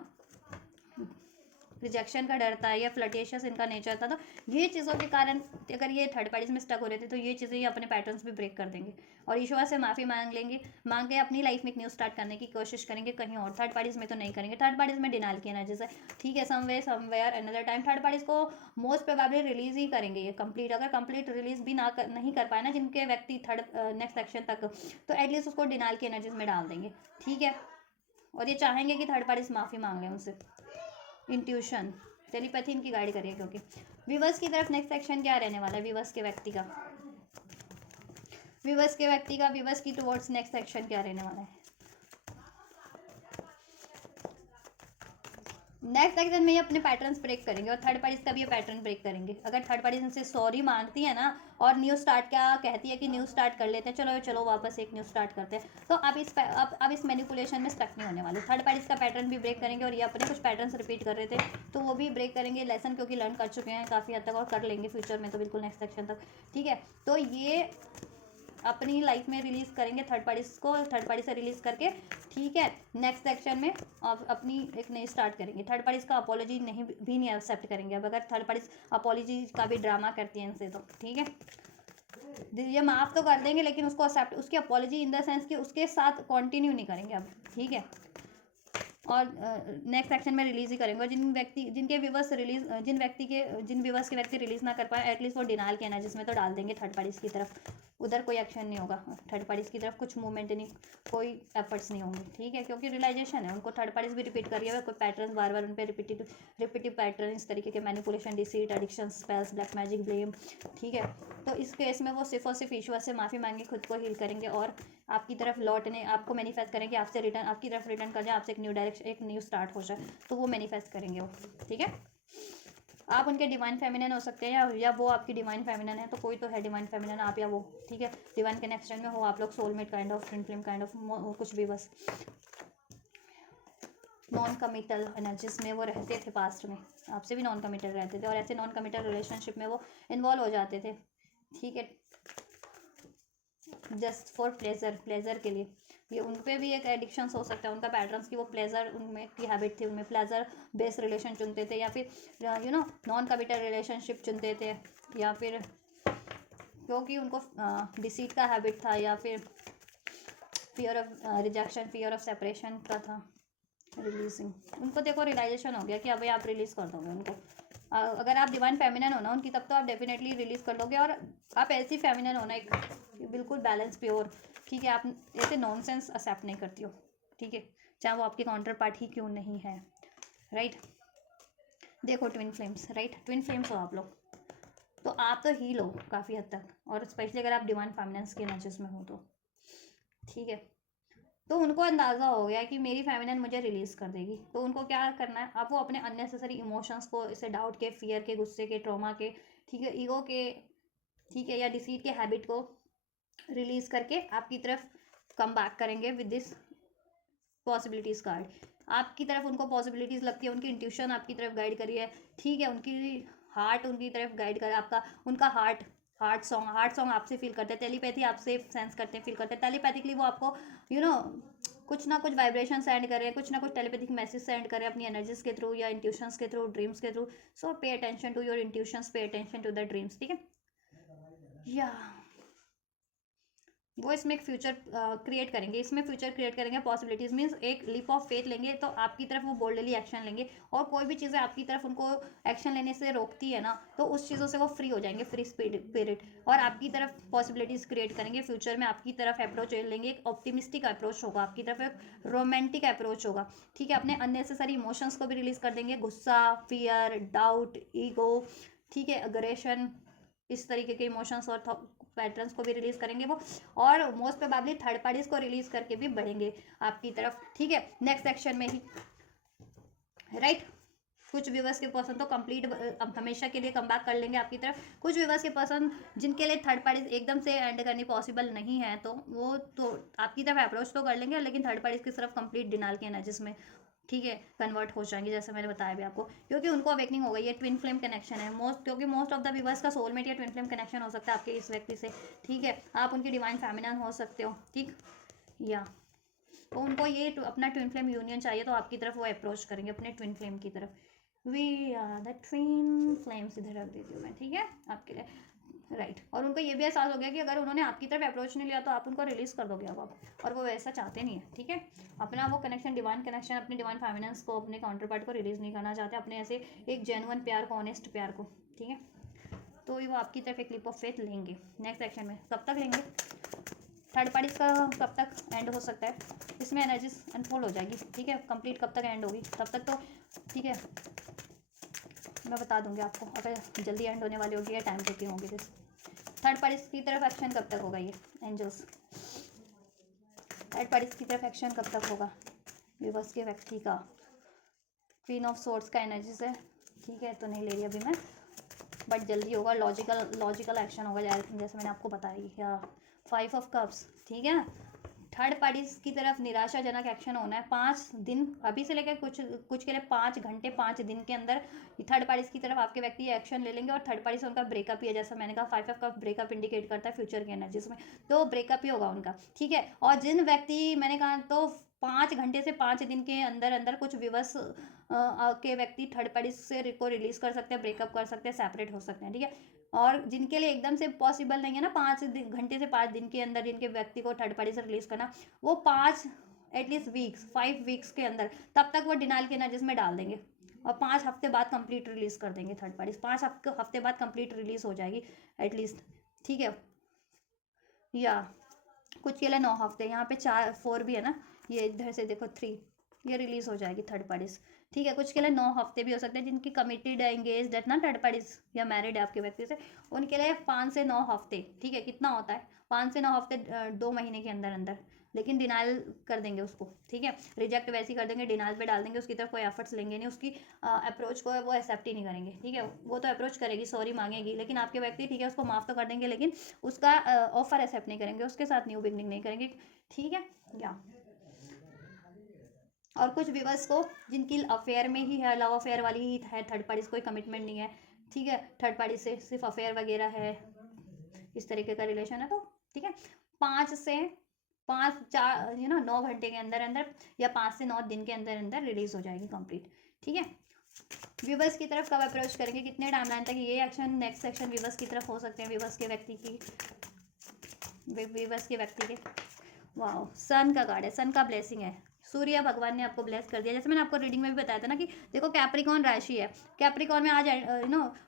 रिजेक्शन का डर था, या फ्लटेशियस इनका नेचर था। तो ये चीज़ों के कारण अगर ये थर्ड पार्टीज में स्टक हो रहे थे, तो ये चीज़ें ये अपने पैटर्न्स भी ब्रेक कर देंगे, और ईश्वर से माफ़ी मांग लेंगे, मांग के अपनी लाइफ में एक न्यू स्टार्ट करने की कोशिश करेंगे कहीं और, थर्ड पार्टीज में तो नहीं करेंगे। थर्ड पार्टीज में डिनाल की एनर्जी है, ठीक है, somewhere another time. Third parties को मोस्ट प्रोबेबली रिलीज ही करेंगे ये कंप्लीट, अगर कंप्लीट रिलीज भी नहीं कर पाए ना जिनके व्यक्ति थर्ड नेक्स्ट सेक्शन तक, तो एटलीस्ट उसको डिनाल की एनर्जीज में डाल देंगे, ठीक है, और ये चाहेंगे कि थर्ड पार्टीज माफ़ी मांग लें उनसे। इंट्यूशन, टेलीपैथी इनकी गाइड करिए, क्योंकि व्यूवर्स की तरफ नेक्स्ट सेक्शन क्या रहने वाला है, व्यूवर्स के व्यक्ति का, व्यूवर्स के व्यक्ति का, व्यूवर्स की टुवर्ड्स नेक्स्ट सेक्शन क्या रहने वाला है। नेक्स्ट सेक्शन में ये अपने पैटर्न्स ब्रेक करेंगे, और थर्ड पार्टीज का भी ये पैटर्न ब्रेक करेंगे। अगर थर्ड पार्टीज इनसे सॉरी मांगती है ना, और न्यू स्टार्ट क्या कहती है कि न्यू स्टार्ट कर लेते हैं, चलो चलो वापस एक न्यू स्टार्ट करते हैं, तो अब इस मैनिपुलेशन में स्टक नहीं होने वाले। थर्ड पार्टीज का पैटर्न भी ब्रेक करेंगे, और ये अपने कुछ पैटर्न्स रिपीट कर रहे थे तो वो भी ब्रेक करेंगे, लेसन क्योंकि लर्न कर चुके हैं काफ़ी हद तक, और कर लेंगे फ्यूचर में तो बिल्कुल नेक्स्ट सेक्शन तक, ठीक है। तो ये अपनी लाइफ में रिलीज करेंगे थर्ड पार्टीज को, थर्ड पार्टी से रिलीज करके, ठीक है, नेक्स्ट सेक्शन में अब अपनी एक नई स्टार्ट करेंगे। थर्ड पार्टीज का अपॉलॉजी नहीं एक्सेप्ट करेंगे अब, अगर थर्ड पार्टीज अपॉलॉजी का भी ड्रामा करती हैं इनसे, तो ठीक है, ये माफ़ तो कर देंगे लेकिन उसको एक्सेप्ट, उसकी अपॉलॉजी इन द सेंस कि उसके साथ कंटिन्यू नहीं करेंगे अब, ठीक है, और नेक्स्ट सेक्शन में रिलीज ही करेंगे। और जिनके व्यूवर्स रिलीज जिन व्यूवर्स के व्यक्ति रिलीज ना कर पाए, एटलीस्ट वो डिनाल के एनर्जीज में तो डाल देंगे थर्ड पार्टीज की तरफ, उधर कोई एक्शन नहीं होगा, थर्ड पार्टीज की तरफ कुछ मूवमेंट नहीं, कोई एफर्ट्स नहीं होंगे, ठीक है, क्योंकि रियलाइजेशन है उनको, थर्ड पार्टीज भी रिपीट करिए हुए कोई पैटर्न बार बार उन पर रिपीटिव पैटर्न, इस तरीके के manipulation, deceit, addiction, spells, black magic, blame, ठीक है। तो इस केस में वो सिर्फ और सिर्फ ईश्वर से माफ़ी मांगे, खुद को हील करेंगे, और आपकी तरफ लौटने, आपको मैनिफेस्ट करेंगे, आपसे रिटर्न, आपकी तरफ रिटर्न कर जाए, आपसे एक न्यू डायरेक्शन, एक न्यू स्टार्ट हो जाए, तो वो मैनिफेस्ट करेंगे वो, ठीक है। आप उनके डिवाइन फेमिनिन हो सकते हैं या वो आपकी डिवाइन फेमिनिन है, तो कोई तो है डिवाइन फेमिनिन, आप या वो, ठीक है। डिवाइन कनेक्शन में हो आप लोग, soulmate kind of, twin flame kind of, कुछ भी बस। नॉन कमिटल एनर्जीज में वो रहते थे पास्ट में, आपसे भी नॉन कमिटल रहते थे और ऐसे नॉन कमिटल रिलेशनशिप में वो इन्वॉल्व हो जाते थे, ठीक है, जस्ट फॉर प्लेजर के लिए। ये उन पे भी एक एडिक्शंस हो सकता है उनका पैटर्न्स की, वो प्लेजर उनमें की हैबिट थी, उनमें प्लेजर बेस्ड रिलेशन चुनते थे, या फिर नॉन कमिटल रिलेशनशिप चुनते थे, या फिर क्योंकि उनको डिसीट का हैबिट था, या फिर fear of rejection, fear of separation का था। रिलीजिंग, उनको देखो रियलाइजेशन हो गया कि अभी आप रिलीज कर दोगे उनको। अगर आप डिवाइन फेमिनिन हो ना उनकी, तब तो आप डेफिनेटली रिलीज कर दोगे। और आप ऐसी फेमिनिन हो ना, एक बिल्कुल बैलेंस, प्योर, ठीक है। आप ऐसे नॉनसेंस एक्सेप्ट नहीं करती हो, ठीक है, चाहे वो आपके काउंटर पार्ट ही क्यों नहीं है, राइट। देखो twin flames, right, twin flames हो आप लोग, तो आप तो हील हो काफ़ी हद तक, और स्पेशली अगर आप डिवाइन फेमिनिन्स के एनर्जीज में हो तो, ठीक है। तो उनको अंदाज़ा हो गया कि मेरी फेमिनिन मुझे रिलीज़ कर देगी, तो उनको क्या करना है, आप वो अपने अननेसेसरी इमोशंस को, इसे डाउट के, फियर के, गुस्से के, ट्रॉमा के, ठीक है, ईगो के, ठीक है, या डिसीट के हैबिट को रिलीज़ करके आपकी तरफ कम बैक करेंगे विद दिस पॉसिबिलिटीज़ कार्ड। आपकी तरफ उनको पॉसिबिलिटीज़ लगती है, उनकी इंट्यूशन आपकी तरफ गाइड करी है, ठीक है, उनकी हार्ट उनकी तरफ गाइड करे आपका, उनका हार्ट सॉन्ग आपसे फील करते हैं, टेलीपैथी आपसे सेंस करते हैं, फील करते हैं, टेलीपैथिकली वो आपको कुछ ना कुछ वाइब्रेशन सेंड करें, कुछ ना कुछ टेलीपैथिक मैसेज सेंड करें अपनी एनर्जीज के थ्रू या इंट्यूशंस के थ्रू, ड्रीम्स के through. So pay attention to your intuitions, pay attention to the dreams, ठीक है। या वो इसमें एक फ्यूचर क्रिएट करेंगे, इसमें फ्यूचर क्रिएट करेंगे, पॉसिबिलिटीज मीन्स एक लीप ऑफ फेथ लेंगे, तो आपकी तरफ वो बोल्डली एक्शन लेंगे, और कोई भी चीज़ें आपकी तरफ उनको एक्शन लेने से रोकती है ना, तो उस चीज़ों से वो फ्री हो जाएंगे, फ्री स्पिरिट, और आपकी तरफ पॉसिबिलिटीज़ क्रिएट करेंगे, फ्यूचर में आपकी तरफ अप्रोच लेंगे, एक ऑप्टिमिस्टिक अप्रोच होगा आपकी तरफ, एक रोमांटिक अप्रोच होगा, ठीक है। अपने अननेसेसरी इमोशंस को भी रिलीज कर देंगे, गुस्सा, फियर, डाउट, ईगो, ठीक है, अग्रेशन, इस तरीके के इमोशंस और पैटर्न्स को भी रिलीज करेंगे वो, और मोस्ट प्रोबेबली थर्ड पार्टीज को रिलीज करके भी बढ़ेंगे आपकी तरफ, ठीक है, नेक्स्ट सेक्शन में ही, राइट। कुछ व्यूवर्स के पर्सन तो कंप्लीट हमेशा के लिए कम बैक कर लेंगे आपकी तरफ, कुछ व्यूवर्स के पर्सन जिनके लिए थर्ड पार्टीज एकदम से एंड करनी पॉसिबल नहीं है, तो वो तो आपकी तरफ अप्रोच तो कर लेंगे, लेकिन थर्ड पार्टीज की तरफ कंप्लीट डिनाल के एनर्जीज में, ठीक है, कन्वर्ट हो जाएंगे, जैसे मैंने बताया भी आपको, क्योंकि उनको अवेकनिंग हो गई है, ट्विन फ्लेम कनेक्शन है क्योंकि मोस्ट ऑफ द व्यूवर्स का सोलमेट या ट्विन फ्लेम कनेक्शन हो सकता है आपके इस व्यक्ति से, ठीक है। आप उनकी डिवाइन फेमिनिन हो सकते हो, ठीक, या तो उनको ये अपना ट्विन फ्लेम यूनियन चाहिए, तो आपकी तरफ वो अप्रोच करेंगे अपने ट्विन फ्लेम की तरफ। We are the twin flames, इधर रख देती हूँ मैं, ठीक है, आपके लिए, राइट। और उनको ये भी एहसास हो गया कि अगर उन्होंने आपकी तरफ अप्रोच नहीं लिया तो आप उनको रिलीज कर दोगे अब आप, और वो वैसा चाहते नहीं है, ठीक है। अपना वो कनेक्शन, डिवाइन कनेक्शन, अपनी डिवाइन फेमिनिन्स को, अपने काउंटर पार्ट को रिलीज नहीं करना चाहते, अपने ऐसे एक जेन्युइन प्यार को, ऑनेस्ट प्यार को, ठीक है। तो वो आपकी तरफ एक लिप ऑफ फेथ लेंगे नेक्स्ट सेक्शन में। कब तक लेंगे, थर्ड पार्टीज का कब तक एंड हो सकता है, इसमें एनर्जीज अनफोल्ड हो जाएगी, ठीक है। कंप्लीट कब तक एंड होगी, तब तक तो, ठीक है, मैं बता दूंगी आपको, अगर जल्दी एंड होने वाली होगी या टाइम टेकिंग होगी। दिस थर्ड पार्टीज की तरफ एक्शन कब तक होगा, ये एंजल्स, थर्ड पार्टीज की तरफ एक्शन कब तक होगा, विवर्स के व्यक्ति का क्वीन ऑफ सोर्ड्स का एनर्जीज है, ठीक है, तो नहीं ले रही अभी मैं, बट जल्दी होगा, लॉजिकल एक्शन होगा, जैसे मैंने आपको बताया। फाइव ऑफ कप्स, ठीक है। थर्ड पार्टीज की तरफ निराशाजनक एक्शन होना है 5 दिन, अभी से लेकर कुछ के लिए 5 घंटे 5 दिन के अंदर थर्ड पार्टीज की तरफ आपके व्यक्ति एक्शन ले लेंगे, और थर्ड पार्टी से उनका ब्रेकअप ही है, जैसा मैंने कहा 5 ऑफ कप ब्रेकअप इंडिकेट करता है फ्यूचर की एनर्जीज में, तो ब्रेकअप ही होगा उनका, ठीक है। और जिन व्यक्ति मैंने कहा तो 5 घंटे से 5 दिन के अंदर अंदर कुछ विवश के व्यक्ति थर्ड पार्टी से को रिलीज कर सकते हैं, ब्रेकअप कर सकते हैं, सेपरेट हो सकते हैं, ठीक है। और जिनके लिए एकदम से पॉसिबल नहीं है ना 5 घंटे से 5 दिन के अंदर जिनके व्यक्ति को थर्ड पार्टी से रिलीज करना, वो 5 एटलीस्ट वीक्स 5 वीक्स के अंदर, तब तक वो डिनाइल के एनर्जीज में डाल देंगे, और 5 हफ्ते बाद कंप्लीट रिलीज कर देंगे थर्ड पार्टी, 5 हफ्ते बाद कंप्लीट रिलीज हो जाएगी एटलीस्ट, ठीक है। या कुछ के लिए 9 हफ्ते, यहाँ पे 4 भी है ना, ये इधर से देखो 3, ये रिलीज हो जाएगी थर्ड पार्टीज, ठीक है। कुछ के लिए 9 हफ्ते भी हो सकते हैं, जिनकी कमिटेड है, एंगेज है ना थर्ड पार्टीज, या मैरिड है आपके व्यक्ति से, उनके लिए 5 से 9 हफ्ते, ठीक है। कितना होता है 5 से 9 हफ्ते, 2 महीने के अंदर अंदर लेकिन डिनाइल कर देंगे उसको, ठीक है, रिजेक्ट वैसे ही कर देंगे, डिनाइल पे डाल देंगे, उसकी तरफ कोई एफर्ट्स लेंगे नहीं, उसकी अप्रोच को है वो एक्सेप्ट ही नहीं करेंगे, ठीक है। वो तो अप्रोच करेगी, सॉरी मांगेगी, लेकिन आपके व्यक्ति, ठीक है, उसको माफ़ तो कर देंगे, लेकिन उसका ऑफर एक्सेप्ट नहीं करेंगे, उसके साथ न्यू बिगनिंग नहीं करेंगे, ठीक है। या और कुछ व्यूवर्स को जिनकी अफेयर में ही है, लव अफेयर वाली ही है, थर्ड पार्टी से कोई कमिटमेंट नहीं है, ठीक है, थर्ड पार्टी से सिर्फ अफेयर वगैरह है, इस तरीके का रिलेशन है, तो ठीक है, 5 से 9 घंटे के अंदर अंदर या 5 से 9 दिन के अंदर अंदर रिलीज हो जाएगी कंप्लीट, ठीक है। व्यूवर्स की तरफ कब अप्रोच करेंगे, कितने टाइमलाइन तक ये एक्शन, नेक्स्ट एक्शन व्यूवर्स की तरफ हो सकते हैं, व्यूवर्स के व्यक्ति के वाह, सन का कार्ड है, सन का ब्लेसिंग है, सूर्य भगवान ने आपको ब्लेस कर दिया। जैसे मैंने आपको रीडिंग में भी बताया था ना कि देखो कैप्रिकॉन राशि है, कैप्रिकॉन में आज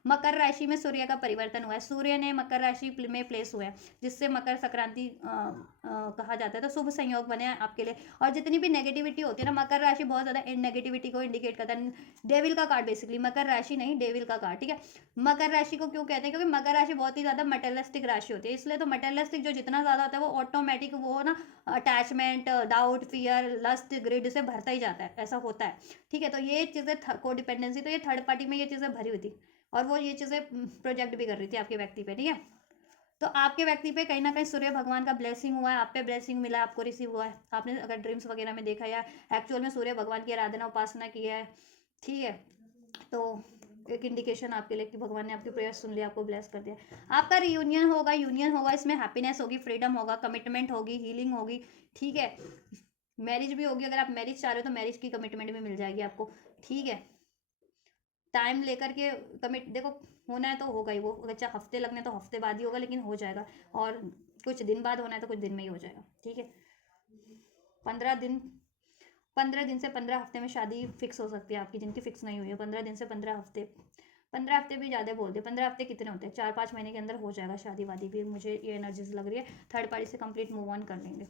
मकर राशि में सूर्य का परिवर्तन हुआ है, सूर्य ने मकर राशि में प्लेस हुआ है, जिससे मकर संक्रांति कहा जाता है, तो शुभ संयोग बने हैं आपके लिए। और जितनी भी नेगेटिविटी होती है ना, मकर राशि बहुत ज़्यादा नेगेटिविटी को इंडिकेट करता है, डेविल का कार्ड बेसिकली, मकर राशि नहीं, डेविल का कार्ड, ठीक है। मकर राशि को क्यों कहते हैं, क्योंकि मकर राशि बहुत ही ज़्यादा मटेरियलिस्टिक राशि होती है, इसलिए तो मटेरियलिस्टिक जो जितना ज़्यादा होता है वो ऑटोमेटिक वो ना attachment, doubt, fear, lust, greed से भरता ही जाता है, ऐसा होता है, ठीक है। तो ये चीज़ें को डिपेंडेंसी, तो ये थर्ड पार्टी में ये चीज़ें भरी हुई थी और वो ये चीज़ें प्रोजेक्ट भी कर रही थी आपके व्यक्ति पे, ठीक है। तो आपके व्यक्ति पे कहीं ना कहीं सूर्य भगवान का ब्लेसिंग हुआ है, आप पे ब्लेसिंग मिला है, आपको रिसीव हुआ है, आपने अगर ड्रीम्स वगैरह में देखा या एक्चुअल में सूर्य भगवान की आराधना उपासना की है, ठीक है, तो एक इंडिकेशन आपके लिए कि भगवान ने आपकी प्रेयर सुन लिया, आपको ब्लेस कर दिया। आपका रियूनियन होगा, यूनियन होगा, इसमें हैप्पीनेस होगी, फ्रीडम होगा, कमिटमेंट होगी, हीलिंग होगी, ठीक है। मैरिज भी होगी, अगर आप मैरिज चाह रहे हो तो मैरिज की कमिटमेंट भी मिल जाएगी आपको, ठीक है। टाइम लेकर के कमिट, देखो होना है तो होगा ही वो, अगर चाहे हफ्ते लगने तो हफ्ते बाद ही होगा, लेकिन हो जाएगा। और कुछ दिन बाद होना है तो कुछ दिन में ही हो जाएगा, ठीक है। 15 दिन, 15 दिन से 15 हफ्ते में शादी फिक्स हो सकती है आपकी, जिनकी फिक्स नहीं हुई है, 15 दिन से 15 हफ्ते, 15 हफ्ते भी ज़्यादा बोल दे, 15 हफ्ते कितने होते हैं, 4-5 महीने के अंदर हो जाएगा शादी वादी भी, मुझे ये एनर्जीज लग रही है। थर्ड पार्टी से कंप्लीट मूव ऑन कर लेंगे,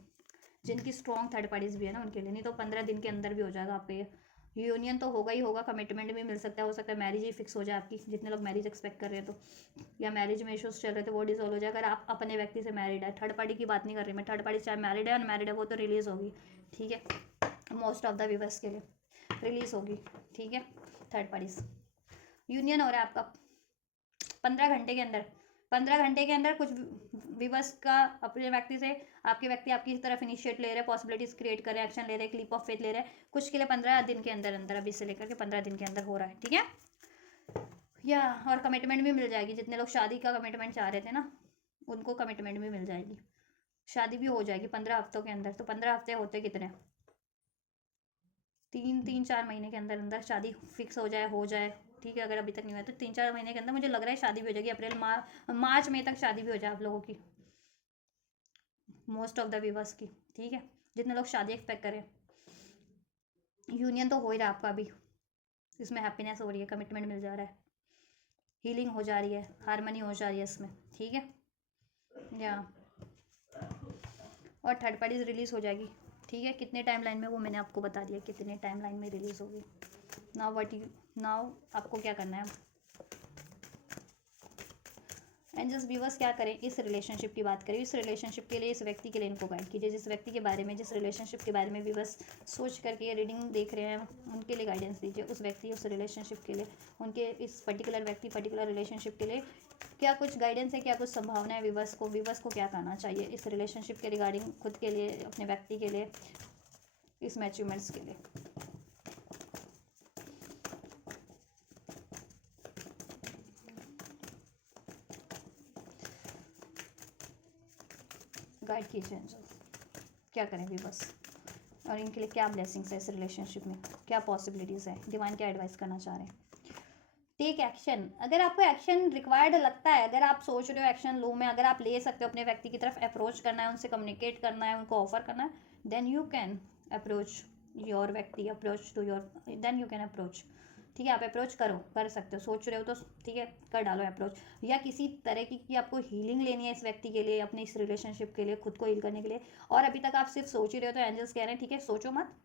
जिनकी स्ट्रॉन्ग थर्ड पार्टीज भी है ना उनके लिए, नहीं तो 15 दिन के अंदर भी हो जाएगा आपका ये यूनियन, तो होगा ही होगा, कमिटमेंट भी मिल सकता है, हो सकता है मैरिज ही फिक्स हो जाए आपकी, जितने लोग मैरिज एक्सपेक्ट कर रहे हैं तो, या मैरिज में इशूज चल रहे थे वो डिजोल्व हो जाए, अगर आप अपने व्यक्ति से मैरिड है, थर्ड पार्टी की बात नहीं कर रही मैं, थर्ड पार्टी चाहे मैरिड है अनमैरिड है वो तो रिलीज होगी, ठीक है, मोस्ट ऑफ द व्यूवर्स के लिए रिलीज होगी, ठीक है। थर्ड पार्टी यूनियन हो रहा है आपका 15 घंटे के अंदर, 15 घंटे के अंदर कुछ विवश का अपने व्यक्ति से, आपके व्यक्ति आपकी तरफ इनिशिएट ले रहे हैं, पॉसिबिलिटीज क्रिएट कर रहे हैं, एक्शन ले रहे हैं, क्लिप ऑफ फेथ ले रहे हैं, कुछ के लिए 15 दिन के अंदर अंदर, अभी से लेकर के 15 दिन के अंदर हो रहा है, ठीक है। या और कमिटमेंट भी मिल जाएगी, जितने लोग शादी का कमिटमेंट चाह रहे थे ना उनको कमिटमेंट भी मिल जाएगी, शादी भी हो जाएगी 15 हफ्तों के अंदर। तो 15 हफ्ते होते कितने, 3-4 महीने के अंदर अंदर शादी फिक्स हो जाए, ठीक है। अगर अभी तक नहीं हुआ तो 3-4 महीने के अंदर मुझे लग रहा है शादी भी हो जाएगी, अप्रैल मार्च में तक शादी भी हो जाए आप लोगों की, मोस्ट ऑफ द व्यूवर्स की, ठीक है, जितने लोग शादी एक्सपेक्ट करें। यूनियन तो हो ही रहा है आपका अभी, इसमें हैप्पीनेस हो रही है, कमिटमेंट मिल जा रहा है, हीलिंग हो जा रही है, हारमनी हो जा रही है इसमें, ठीक है। या और थर्ड पार्टीज रिलीज हो जाएगी, ठीक है। कितने टाइम लाइन में वो मैंने आपको बता दिया, कितने टाइम लाइन में रिलीज होगी। नाउ आपको क्या करना है, एंजल्स व्यूवर्स क्या करें, इस रिलेशनशिप की बात करें, इस रिलेशनशिप के लिए इस व्यक्ति के लिए इनको गाइड कीजिए, जिस व्यक्ति के बारे में, जिस रिलेशनशिप के बारे में व्यूवर्स सोच करके ये रीडिंग देख रहे हैं उनके लिए गाइडेंस दीजिए, उस व्यक्ति उस रिलेशनशिप के लिए, उनके इस पर्टिकुलर व्यक्ति पर्टिकुलर रिलेशनशिप के लिए क्या कुछ गाइडेंस है, क्या कुछ संभावना है, व्यूवर्स को क्या करना चाहिए इस रिलेशनशिप के रिगार्डिंग, खुद के लिए, अपने व्यक्ति के लिए, इसमें अचीवमेंट्स के लिए। गाइड कीजिए एंजल्स, क्या करें व्यूवर्स, और इनके लिए क्या ब्लेसिंग्स है इस रिलेशनशिप में, क्या पॉसिबिलिटीज़ है, डिवाइन क्या एडवाइस करना चाह रहे हैं। टेक एक्शन, अगर आपको एक्शन रिक्वायर्ड लगता है, अगर आप सोच रहे हो एक्शन लो में, अगर आप ले सकते हो अपने व्यक्ति की तरफ, अप्रोच करना है, उनसे कम्युनिकेट करना है, उनको ऑफर करना है, then you can approach your व्यक्ति, approach to your, then you can approach, ठीक है। आप अप्रोच कर सकते हो, सोच रहे हो तो ठीक है कर डालो अप्रोच, या किसी तरह की आपको हीलिंग लेनी है इस व्यक्ति के लिए, अपने इस रिलेशनशिप के लिए, खुद को हील करने के लिए, और अभी तक आप सिर्फ सोच ही रहे हो तो एंजल्स कह रहे हैं ठीक है सोचो मत,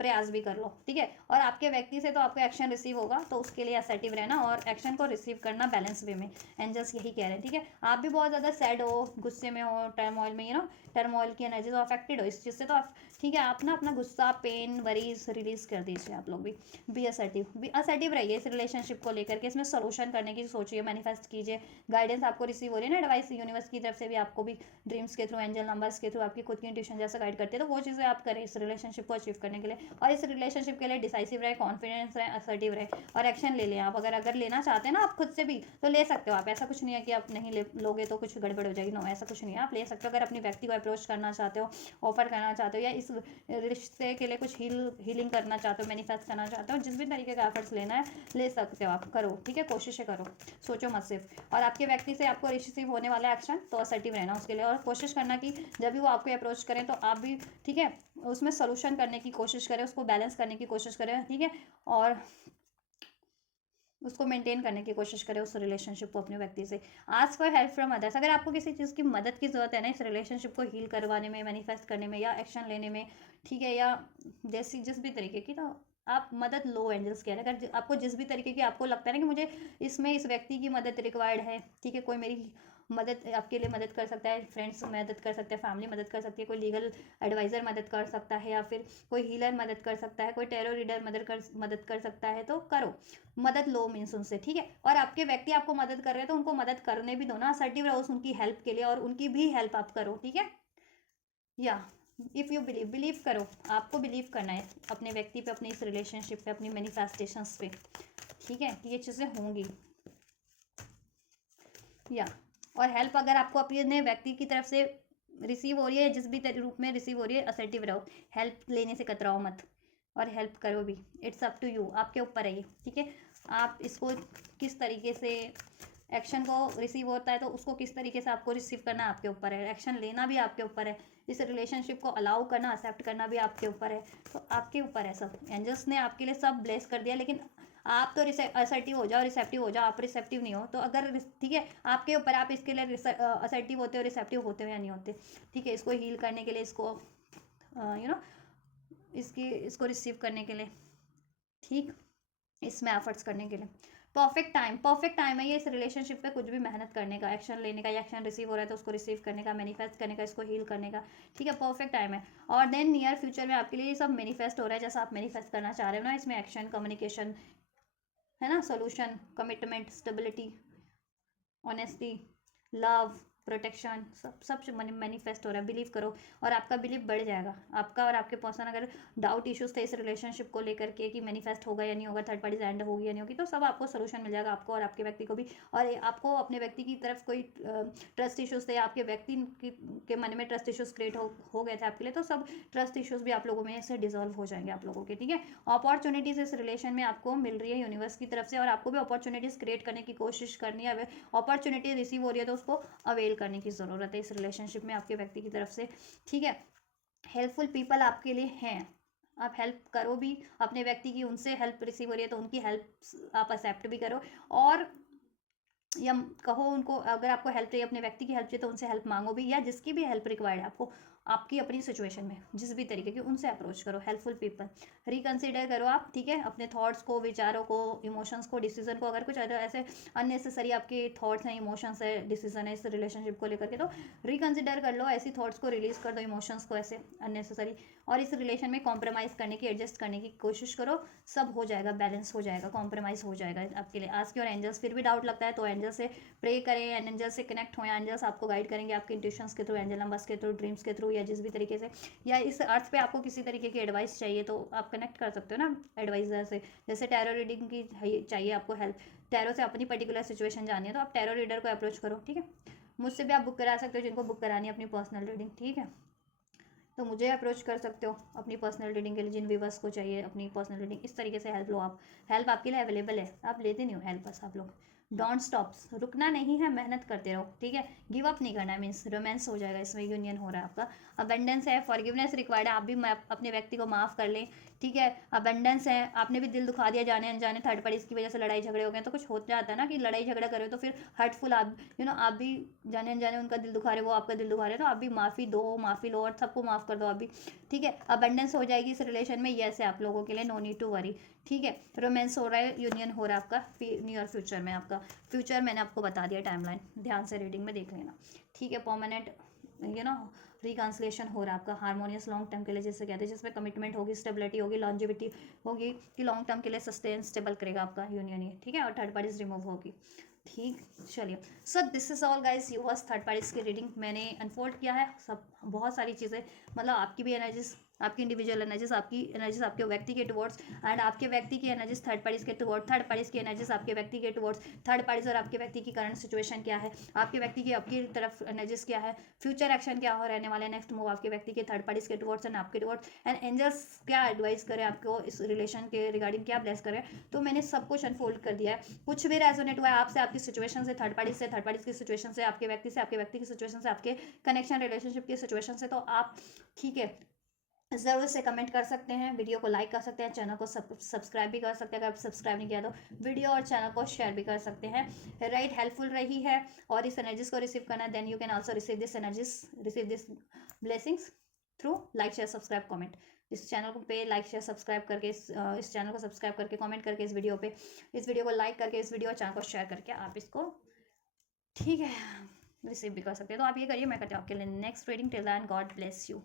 प्रयास भी कर लो, ठीक है। और आपके व्यक्ति से तो आपको एक्शन रिसीव होगा, तो उसके लिए असर्टिव रहना और एक्शन को रिसीव करना बैलेंस वे में। एंजल्स यही कह रहे हैं, ठीक है। आप भी बहुत ज़्यादा सैड हो, गुस्से में हो, टर्मोइल में, टर्मोइल की एनर्जी तो अफेक्टेड हो इस चीज़ से, तो आप, ठीक है, आप ना अपना गुस्सा, पेन, वरीज रिलीज कर दीजिए। आप लोग भी असर्टिव रहिए इस रिलेशनशिप को लेकर के, इसमें सोल्यूशन करने की सोचिए, मैनिफेस्ट कीजिए। गाइडेंस आपको रिसीव हो रही है ना, एडवाइस यूनिवर्स की तरफ से भी, आपको भी ड्रीम्स के थ्रू, एंजल नंबर्स के थ्रू, आपकी खुद की इंट्यूशन जैसा गाइड करते हैं, तो वो चीज़ें आप करें इस रिलेशनशिप को अचीव करने के लिए। और इस रिलेशनशिप के लिए डिसाइसिव रहे, कॉन्फिडेंस रहे, असर्टिव रहे और एक्शन ले लें आप। अगर लेना चाहते हैं ना आप खुद से भी, तो ले सकते हो आप। ऐसा कुछ नहीं है कि आप नहीं लोगे तो कुछ गड़बड़ हो जाएगी, नो, ऐसा कुछ नहीं है, आप ले सकते हो। अगर अपनी व्यक्ति को अप्रोच करना चाहते हो, ऑफर करना चाहते हो, या इस रिश्ते के लिए कुछ हीलिंग करना चाहते हो, मैनिफेस्ट करना चाहते हो, जिस भी तरीके का एफर्ट्स लेना है ले सकते हो आप, करो, ठीक है, कोशिशें करो, सोचो मत सिर्फ। और आपके व्यक्ति से आपको रिसीव होने वाला एक्शन, तो असर्टिव रहना उसके लिए, और कोशिश करना कि जब भी वो आपको अप्रोच करें तो आप भी, ठीक है, उसमें सोल्यूशन करने की कोशिश करें, उसको बैलेंस करने की कोशिश करें, ठीक है, और उसको मेंटेन करने की कोशिश करें उस रिलेशनशिप को अपने व्यक्ति से। Ask for help from others, अगर आपको किसी चीज़ की मदद की ज़रूरत है ना इस रिलेशनशिप को हील करवाने में, मैनिफेस्ट करने में, या एक्शन लेने में, ठीक है, या जैसी जिस भी तरीके की, तो आप मदद लो। एंजल्स कह रहे हैं अगर आपको जिस भी तरीके की आपको लगता है ना कि मुझे इसमें इस व्यक्ति की मदद रिक्वायर्ड है, ठीक है, कोई मेरी मदद आपके लिए मदद कर सकता है, फ्रेंड्स मदद कर सकते हैं, फैमिली मदद कर सकती है, कोई लीगल एडवाइज़र मदद कर सकता है, या फिर कोई हीलर मदद कर सकता है, कोई टेरो रीडर मदद कर सकता है, तो करो, मदद लो मीन्स उनसे, ठीक है। और आपके व्यक्ति आपको मदद कर रहे हैं तो उनको मदद करने भी दो ना, असर्टिव रहो उनकी हेल्प के लिए, और उनकी भी हेल्प आप करो, ठीक है। या इफ़ यू बिलीव करो, आपको बिलीव करना है अपने व्यक्ति पे, अपनी इस रिलेशनशिप पे, अपनी मैनिफेस्टेशंस पे, ठीक है, कि ये चीज़ें होंगी। या और हेल्प अगर आपको अपने व्यक्ति की तरफ से रिसीव हो रही है, जिस भी रूप में रिसीव हो रही है, असर्टिव रहो, हेल्प लेने से कतराओ मत, और हेल्प करो भी। इट्स अप टू यू, आपके ऊपर है ये, ठीक है। आप इसको किस तरीके से एक्शन को रिसीव होता है, तो उसको किस तरीके से आपको रिसीव करना आपके ऊपर है, एक्शन लेना भी आपके ऊपर है, इस रिलेशनशिप को अलाउ करना, एक्सेप्ट करना भी आपके ऊपर है, तो आपके ऊपर है सब। एंजल्स ने आपके लिए सब ब्लेस कर दिया, लेकिन आप तो असर्टिव हो जाओ, रिसेप्टिव हो जाओ। आप रिसेप्टिव नहीं हो तो अगर, ठीक है, आपके ऊपर, आप इसके लिए असर्टिव होते हो, रिसेप्टिव होते हो या नहीं होते, ठीक है। इसको हील करने के लिए, इसको इसको रिसीव करने के लिए, ठीक, इसमें एफर्ट्स करने के लिए परफेक्ट टाइम है ये इस रिलेशनशिप पे कुछ भी मेहनत करने का, एक्शन लेने का, या एक्शन रिसीव हो रहा है तो उसको रिसीव करने का, मैनिफेस्ट करने का, इसको हील करने का, ठीक है, परफेक्ट टाइम है। और देन नियर फ्यूचर में आपके लिए ये सब मैनिफेस्ट हो रहा है जैसा आप मैनिफेस्ट करना चाह रहे हो ना, इसमें एक्शन, कम्युनिकेशन, है ना, solution, commitment, stability, honesty, love, protection, सब मैनिफेस्ट हो रहा है। बिलीव करो और आपका बिलीव बढ़ जाएगा। आपका और आपके पर्सन अगर डाउट इश्यूज थे इस रिलेशनशिप को लेकर के कि मैनिफेस्ट होगा या नहीं होगा, थर्ड पार्टी एंड होगी या नहीं होगी, तो सब आपको सोल्यूशन मिल जाएगा, आपको और आपके व्यक्ति को भी। और आपको अपने व्यक्ति की तरफ कोई ट्रस्ट इश्यूज थे, आपके व्यक्ति के मन में ट्रस्ट इश्यूज क्रिएट हो गए थे आपके लिए, तो सब ट्रस्ट इश्यूज भी आप लोगों में से डिजोल्व हो जाएंगे आप लोगों के, ठीक है। अपॉर्चुनिटीज इस रिलेशन में आपको मिल रही है यूनिवर्स की तरफ से, और आपको भी अपॉर्चुनिटीज क्रिएट करने की कोशिश करनी है। अपॉर्चुनिटी रिसीव हो रही है तो उसको अवेल करने की ज़रूरत है इस रिलेशनशिप में आपके व्यक्ति की तरफ से, ठीक है। हेल्पफुल पीपल आपके लिए हैं, आप हेल्प करो भी अपने व्यक्ति की, उनसे हेल्प रिसीव हो रही है तो उनकी हेल्प आप एक्सेप्ट भी करो, और या कहो उनको, अगर आपको हेल्प चाहिए, अपने व्यक्ति की हेल्प चाहिए, तो उनसे हेल्प मांगो भी, या जिसकी भी हेल्प रिक्वायर्ड है आपको आपकी अपनी सिचुएशन में, जिस भी तरीके की, उनसे अप्रोच करो। हेल्पफुल पीपल रिकंसिडर करो आप, ठीक है, अपने थॉट्स को, विचारों को, इमोशंस को, डिसीजन को। अगर कुछ ऐसे अननेसेसरी आपके थॉट्स हैं, इमोशंस है, डिसीजन है इस रिलेशनशिप को लेकर के, तो रिकंसिडर कर लो, ऐसी थॉट्स को रिलीज कर दो, इमोशंस को ऐसे अननेसेसरी, और इस रिलेशन में कॉम्प्रोमाइज़ करने की, एडजस्ट करने की कोशिश करो। सब हो जाएगा, बैलेंस हो जाएगा, कॉम्प्रोमाइज़ हो जाएगा आपके लिए। आज की और एंजल्स, फिर भी डाउट लगता है तो एंजल से प्रे करें, एंजल से कनेक्ट हों, एंजल्स आपको गाइड करेंगे आपके इंट्यूशंस के थ्रू, एंजल नंबर्स के थ्रू, ड्रीम्स के थ्रू, या जिस भी तरीके से, या इस अर्थ पे आपको किसी तरीके की एडवाइस चाहिए तो आप कनेक्ट कर सकते हो ना एडवाइजर से। जैसे टैरो रीडिंग की चाहिए आपको हेल्प, टैरो से अपनी पर्टिकुलर सिचुएशन जाननी है तो आप टैरो रीडर को अप्रोच करो, ठीक है। मुझसे भी आप बुक करा सकते हो जिनको बुक करानी है अपनी पर्सनल रीडिंग, ठीक है, तो मुझे अप्रोच कर सकते हो अपनी पर्सनल रीडिंग के लिए, जिन व्यूवर्स को चाहिए अपनी पर्सनल रीडिंग। इस तरीके से हेल्प लो आप, हेल्प आपके लिए अवेलेबल है, आप लेते नहीं हो हेल्प बस आप लोग, डोंट स्टॉप, रुकना नहीं है, मेहनत करते रहो, ठीक है, गिव अप नहीं करना है, मीन्स रोमांस हो जाएगा, इसमें यूनियन हो रहा है आपका। अबेंडेंस है, फॉरगिवनेस रिक्वायर्ड है, आप भी अपने व्यक्ति को माफ़ कर लें, ठीक है। अबेंडेंस है, आपने भी दिल दुखा दिया जाने अनजाने, थर्ड पार्टीज की वजह से लड़ाई झगड़े हो गए, तो कुछ हो जाता है ना कि लड़ाई झगड़ा करे तो फिर हर्टफुल, आप आप भी जाने अनजाने उनका दिल दुखा रहे, वो आपका दिल दुखा रहे, तो आप भी माफ़ी दो, माफ़ी लो और सबको माफ़ कर दो आप भी, ठीक है। अबेंडेंस हो जाएगी इस रिलेशन में, यस है आप लोगों के लिए, नो नीड टू वरी, ठीक है। रोमांस हो रहा है, यूनियन हो रहा है आपका नियर फ्यूचर में, आपका फ्यूचर मैंने आपको बता दिया टाइमलाइन, ध्यान से रीडिंग में देख लेना, ठीक है। परमानेंट रिकॉन्सिलेशन हो रहा है आपका, हार्मोनियस लॉन्ग टर्म के लिए, जैसे कहते हैं, जिसमें कमिटमेंट होगी, स्टेबिलिटी होगी, लॉन्जिविटी होगी, कि लॉन्ग टर्म के लिए सस्टेन स्टेबल करेगा आपका यूनियन ये, ठीक है। और थर्ड पार्टीज रिमूव होगी, ठीक। चलिए, so this is all guys, you was third parties की रीडिंग मैंने अनफोल्ड किया है, सब बहुत सारी चीज़ें, मतलब आपकी भी एनर्जीज, आपकी इंडिविजुअल एनर्जीज, आपके व्यक्ति के टुवर्ड्स, एंड आपके व्यक्ति की एनर्जीज थर्ड पार्टीज के टुवर्ड, थर्ड पार्टीज की एनर्जीज आपके व्यक्ति के टुवर्ड्स, थर्ड पार्टीज और आपके व्यक्ति की करंट सिचुएशन क्या है, आपके व्यक्ति की आपकी तरफ एनर्जीज क्या है, फ्यूचर एक्शन क्या हो रहने वाले, नेक्स्ट मूव आपके व्यक्ति के थर्ड पार्टीज के टुवर्ड्स एंड आपके टुवर्ड्स, एंड एंजल्स क्या एडवाइस करें आपको इस रिलेशन के रिगार्डिंग, क्या ब्लेस करें, तो मैंने सब कुछ अनफोल्ड कर दिया है। कुछ भी रेजोनेट हुआ है आपसे, आपकी सिचुएशन से, थर्ड पार्टीज की सिचुएशन से, आपके व्यक्ति से, आपके व्यक्ति की सिचुएशन से, आपके कनेक्शन रिलेशनशिप की सिचुएशन से, तो आप, ठीक है, ज़रूर से कमेंट कर सकते हैं, वीडियो को लाइक कर सकते हैं, चैनल को सब्सक्राइब भी कर सकते हैं, अगर आप सब्सक्राइब नहीं किया तो वीडियो और चैनल को शेयर भी कर सकते हैं, राइट। हेल्पफुल रही है और इस एनर्जीज को रिसीव करना, then you can also receive this energies, receive this blessings through like share subscribe comment. इस चैनल को पे लाइक शेयर सब्सक्राइब करके, इस चैनल को सब्सक्राइब करके, कमेंट करके, इस वीडियो को लाइक करके, इस वीडियो और चैनल को शेयर करके आप इसको, ठीक है, रिसीव भी कर सकते हैं। तो आप ये करिए, मैं करती हूँ आपके लिए next reading. Till then God bless you.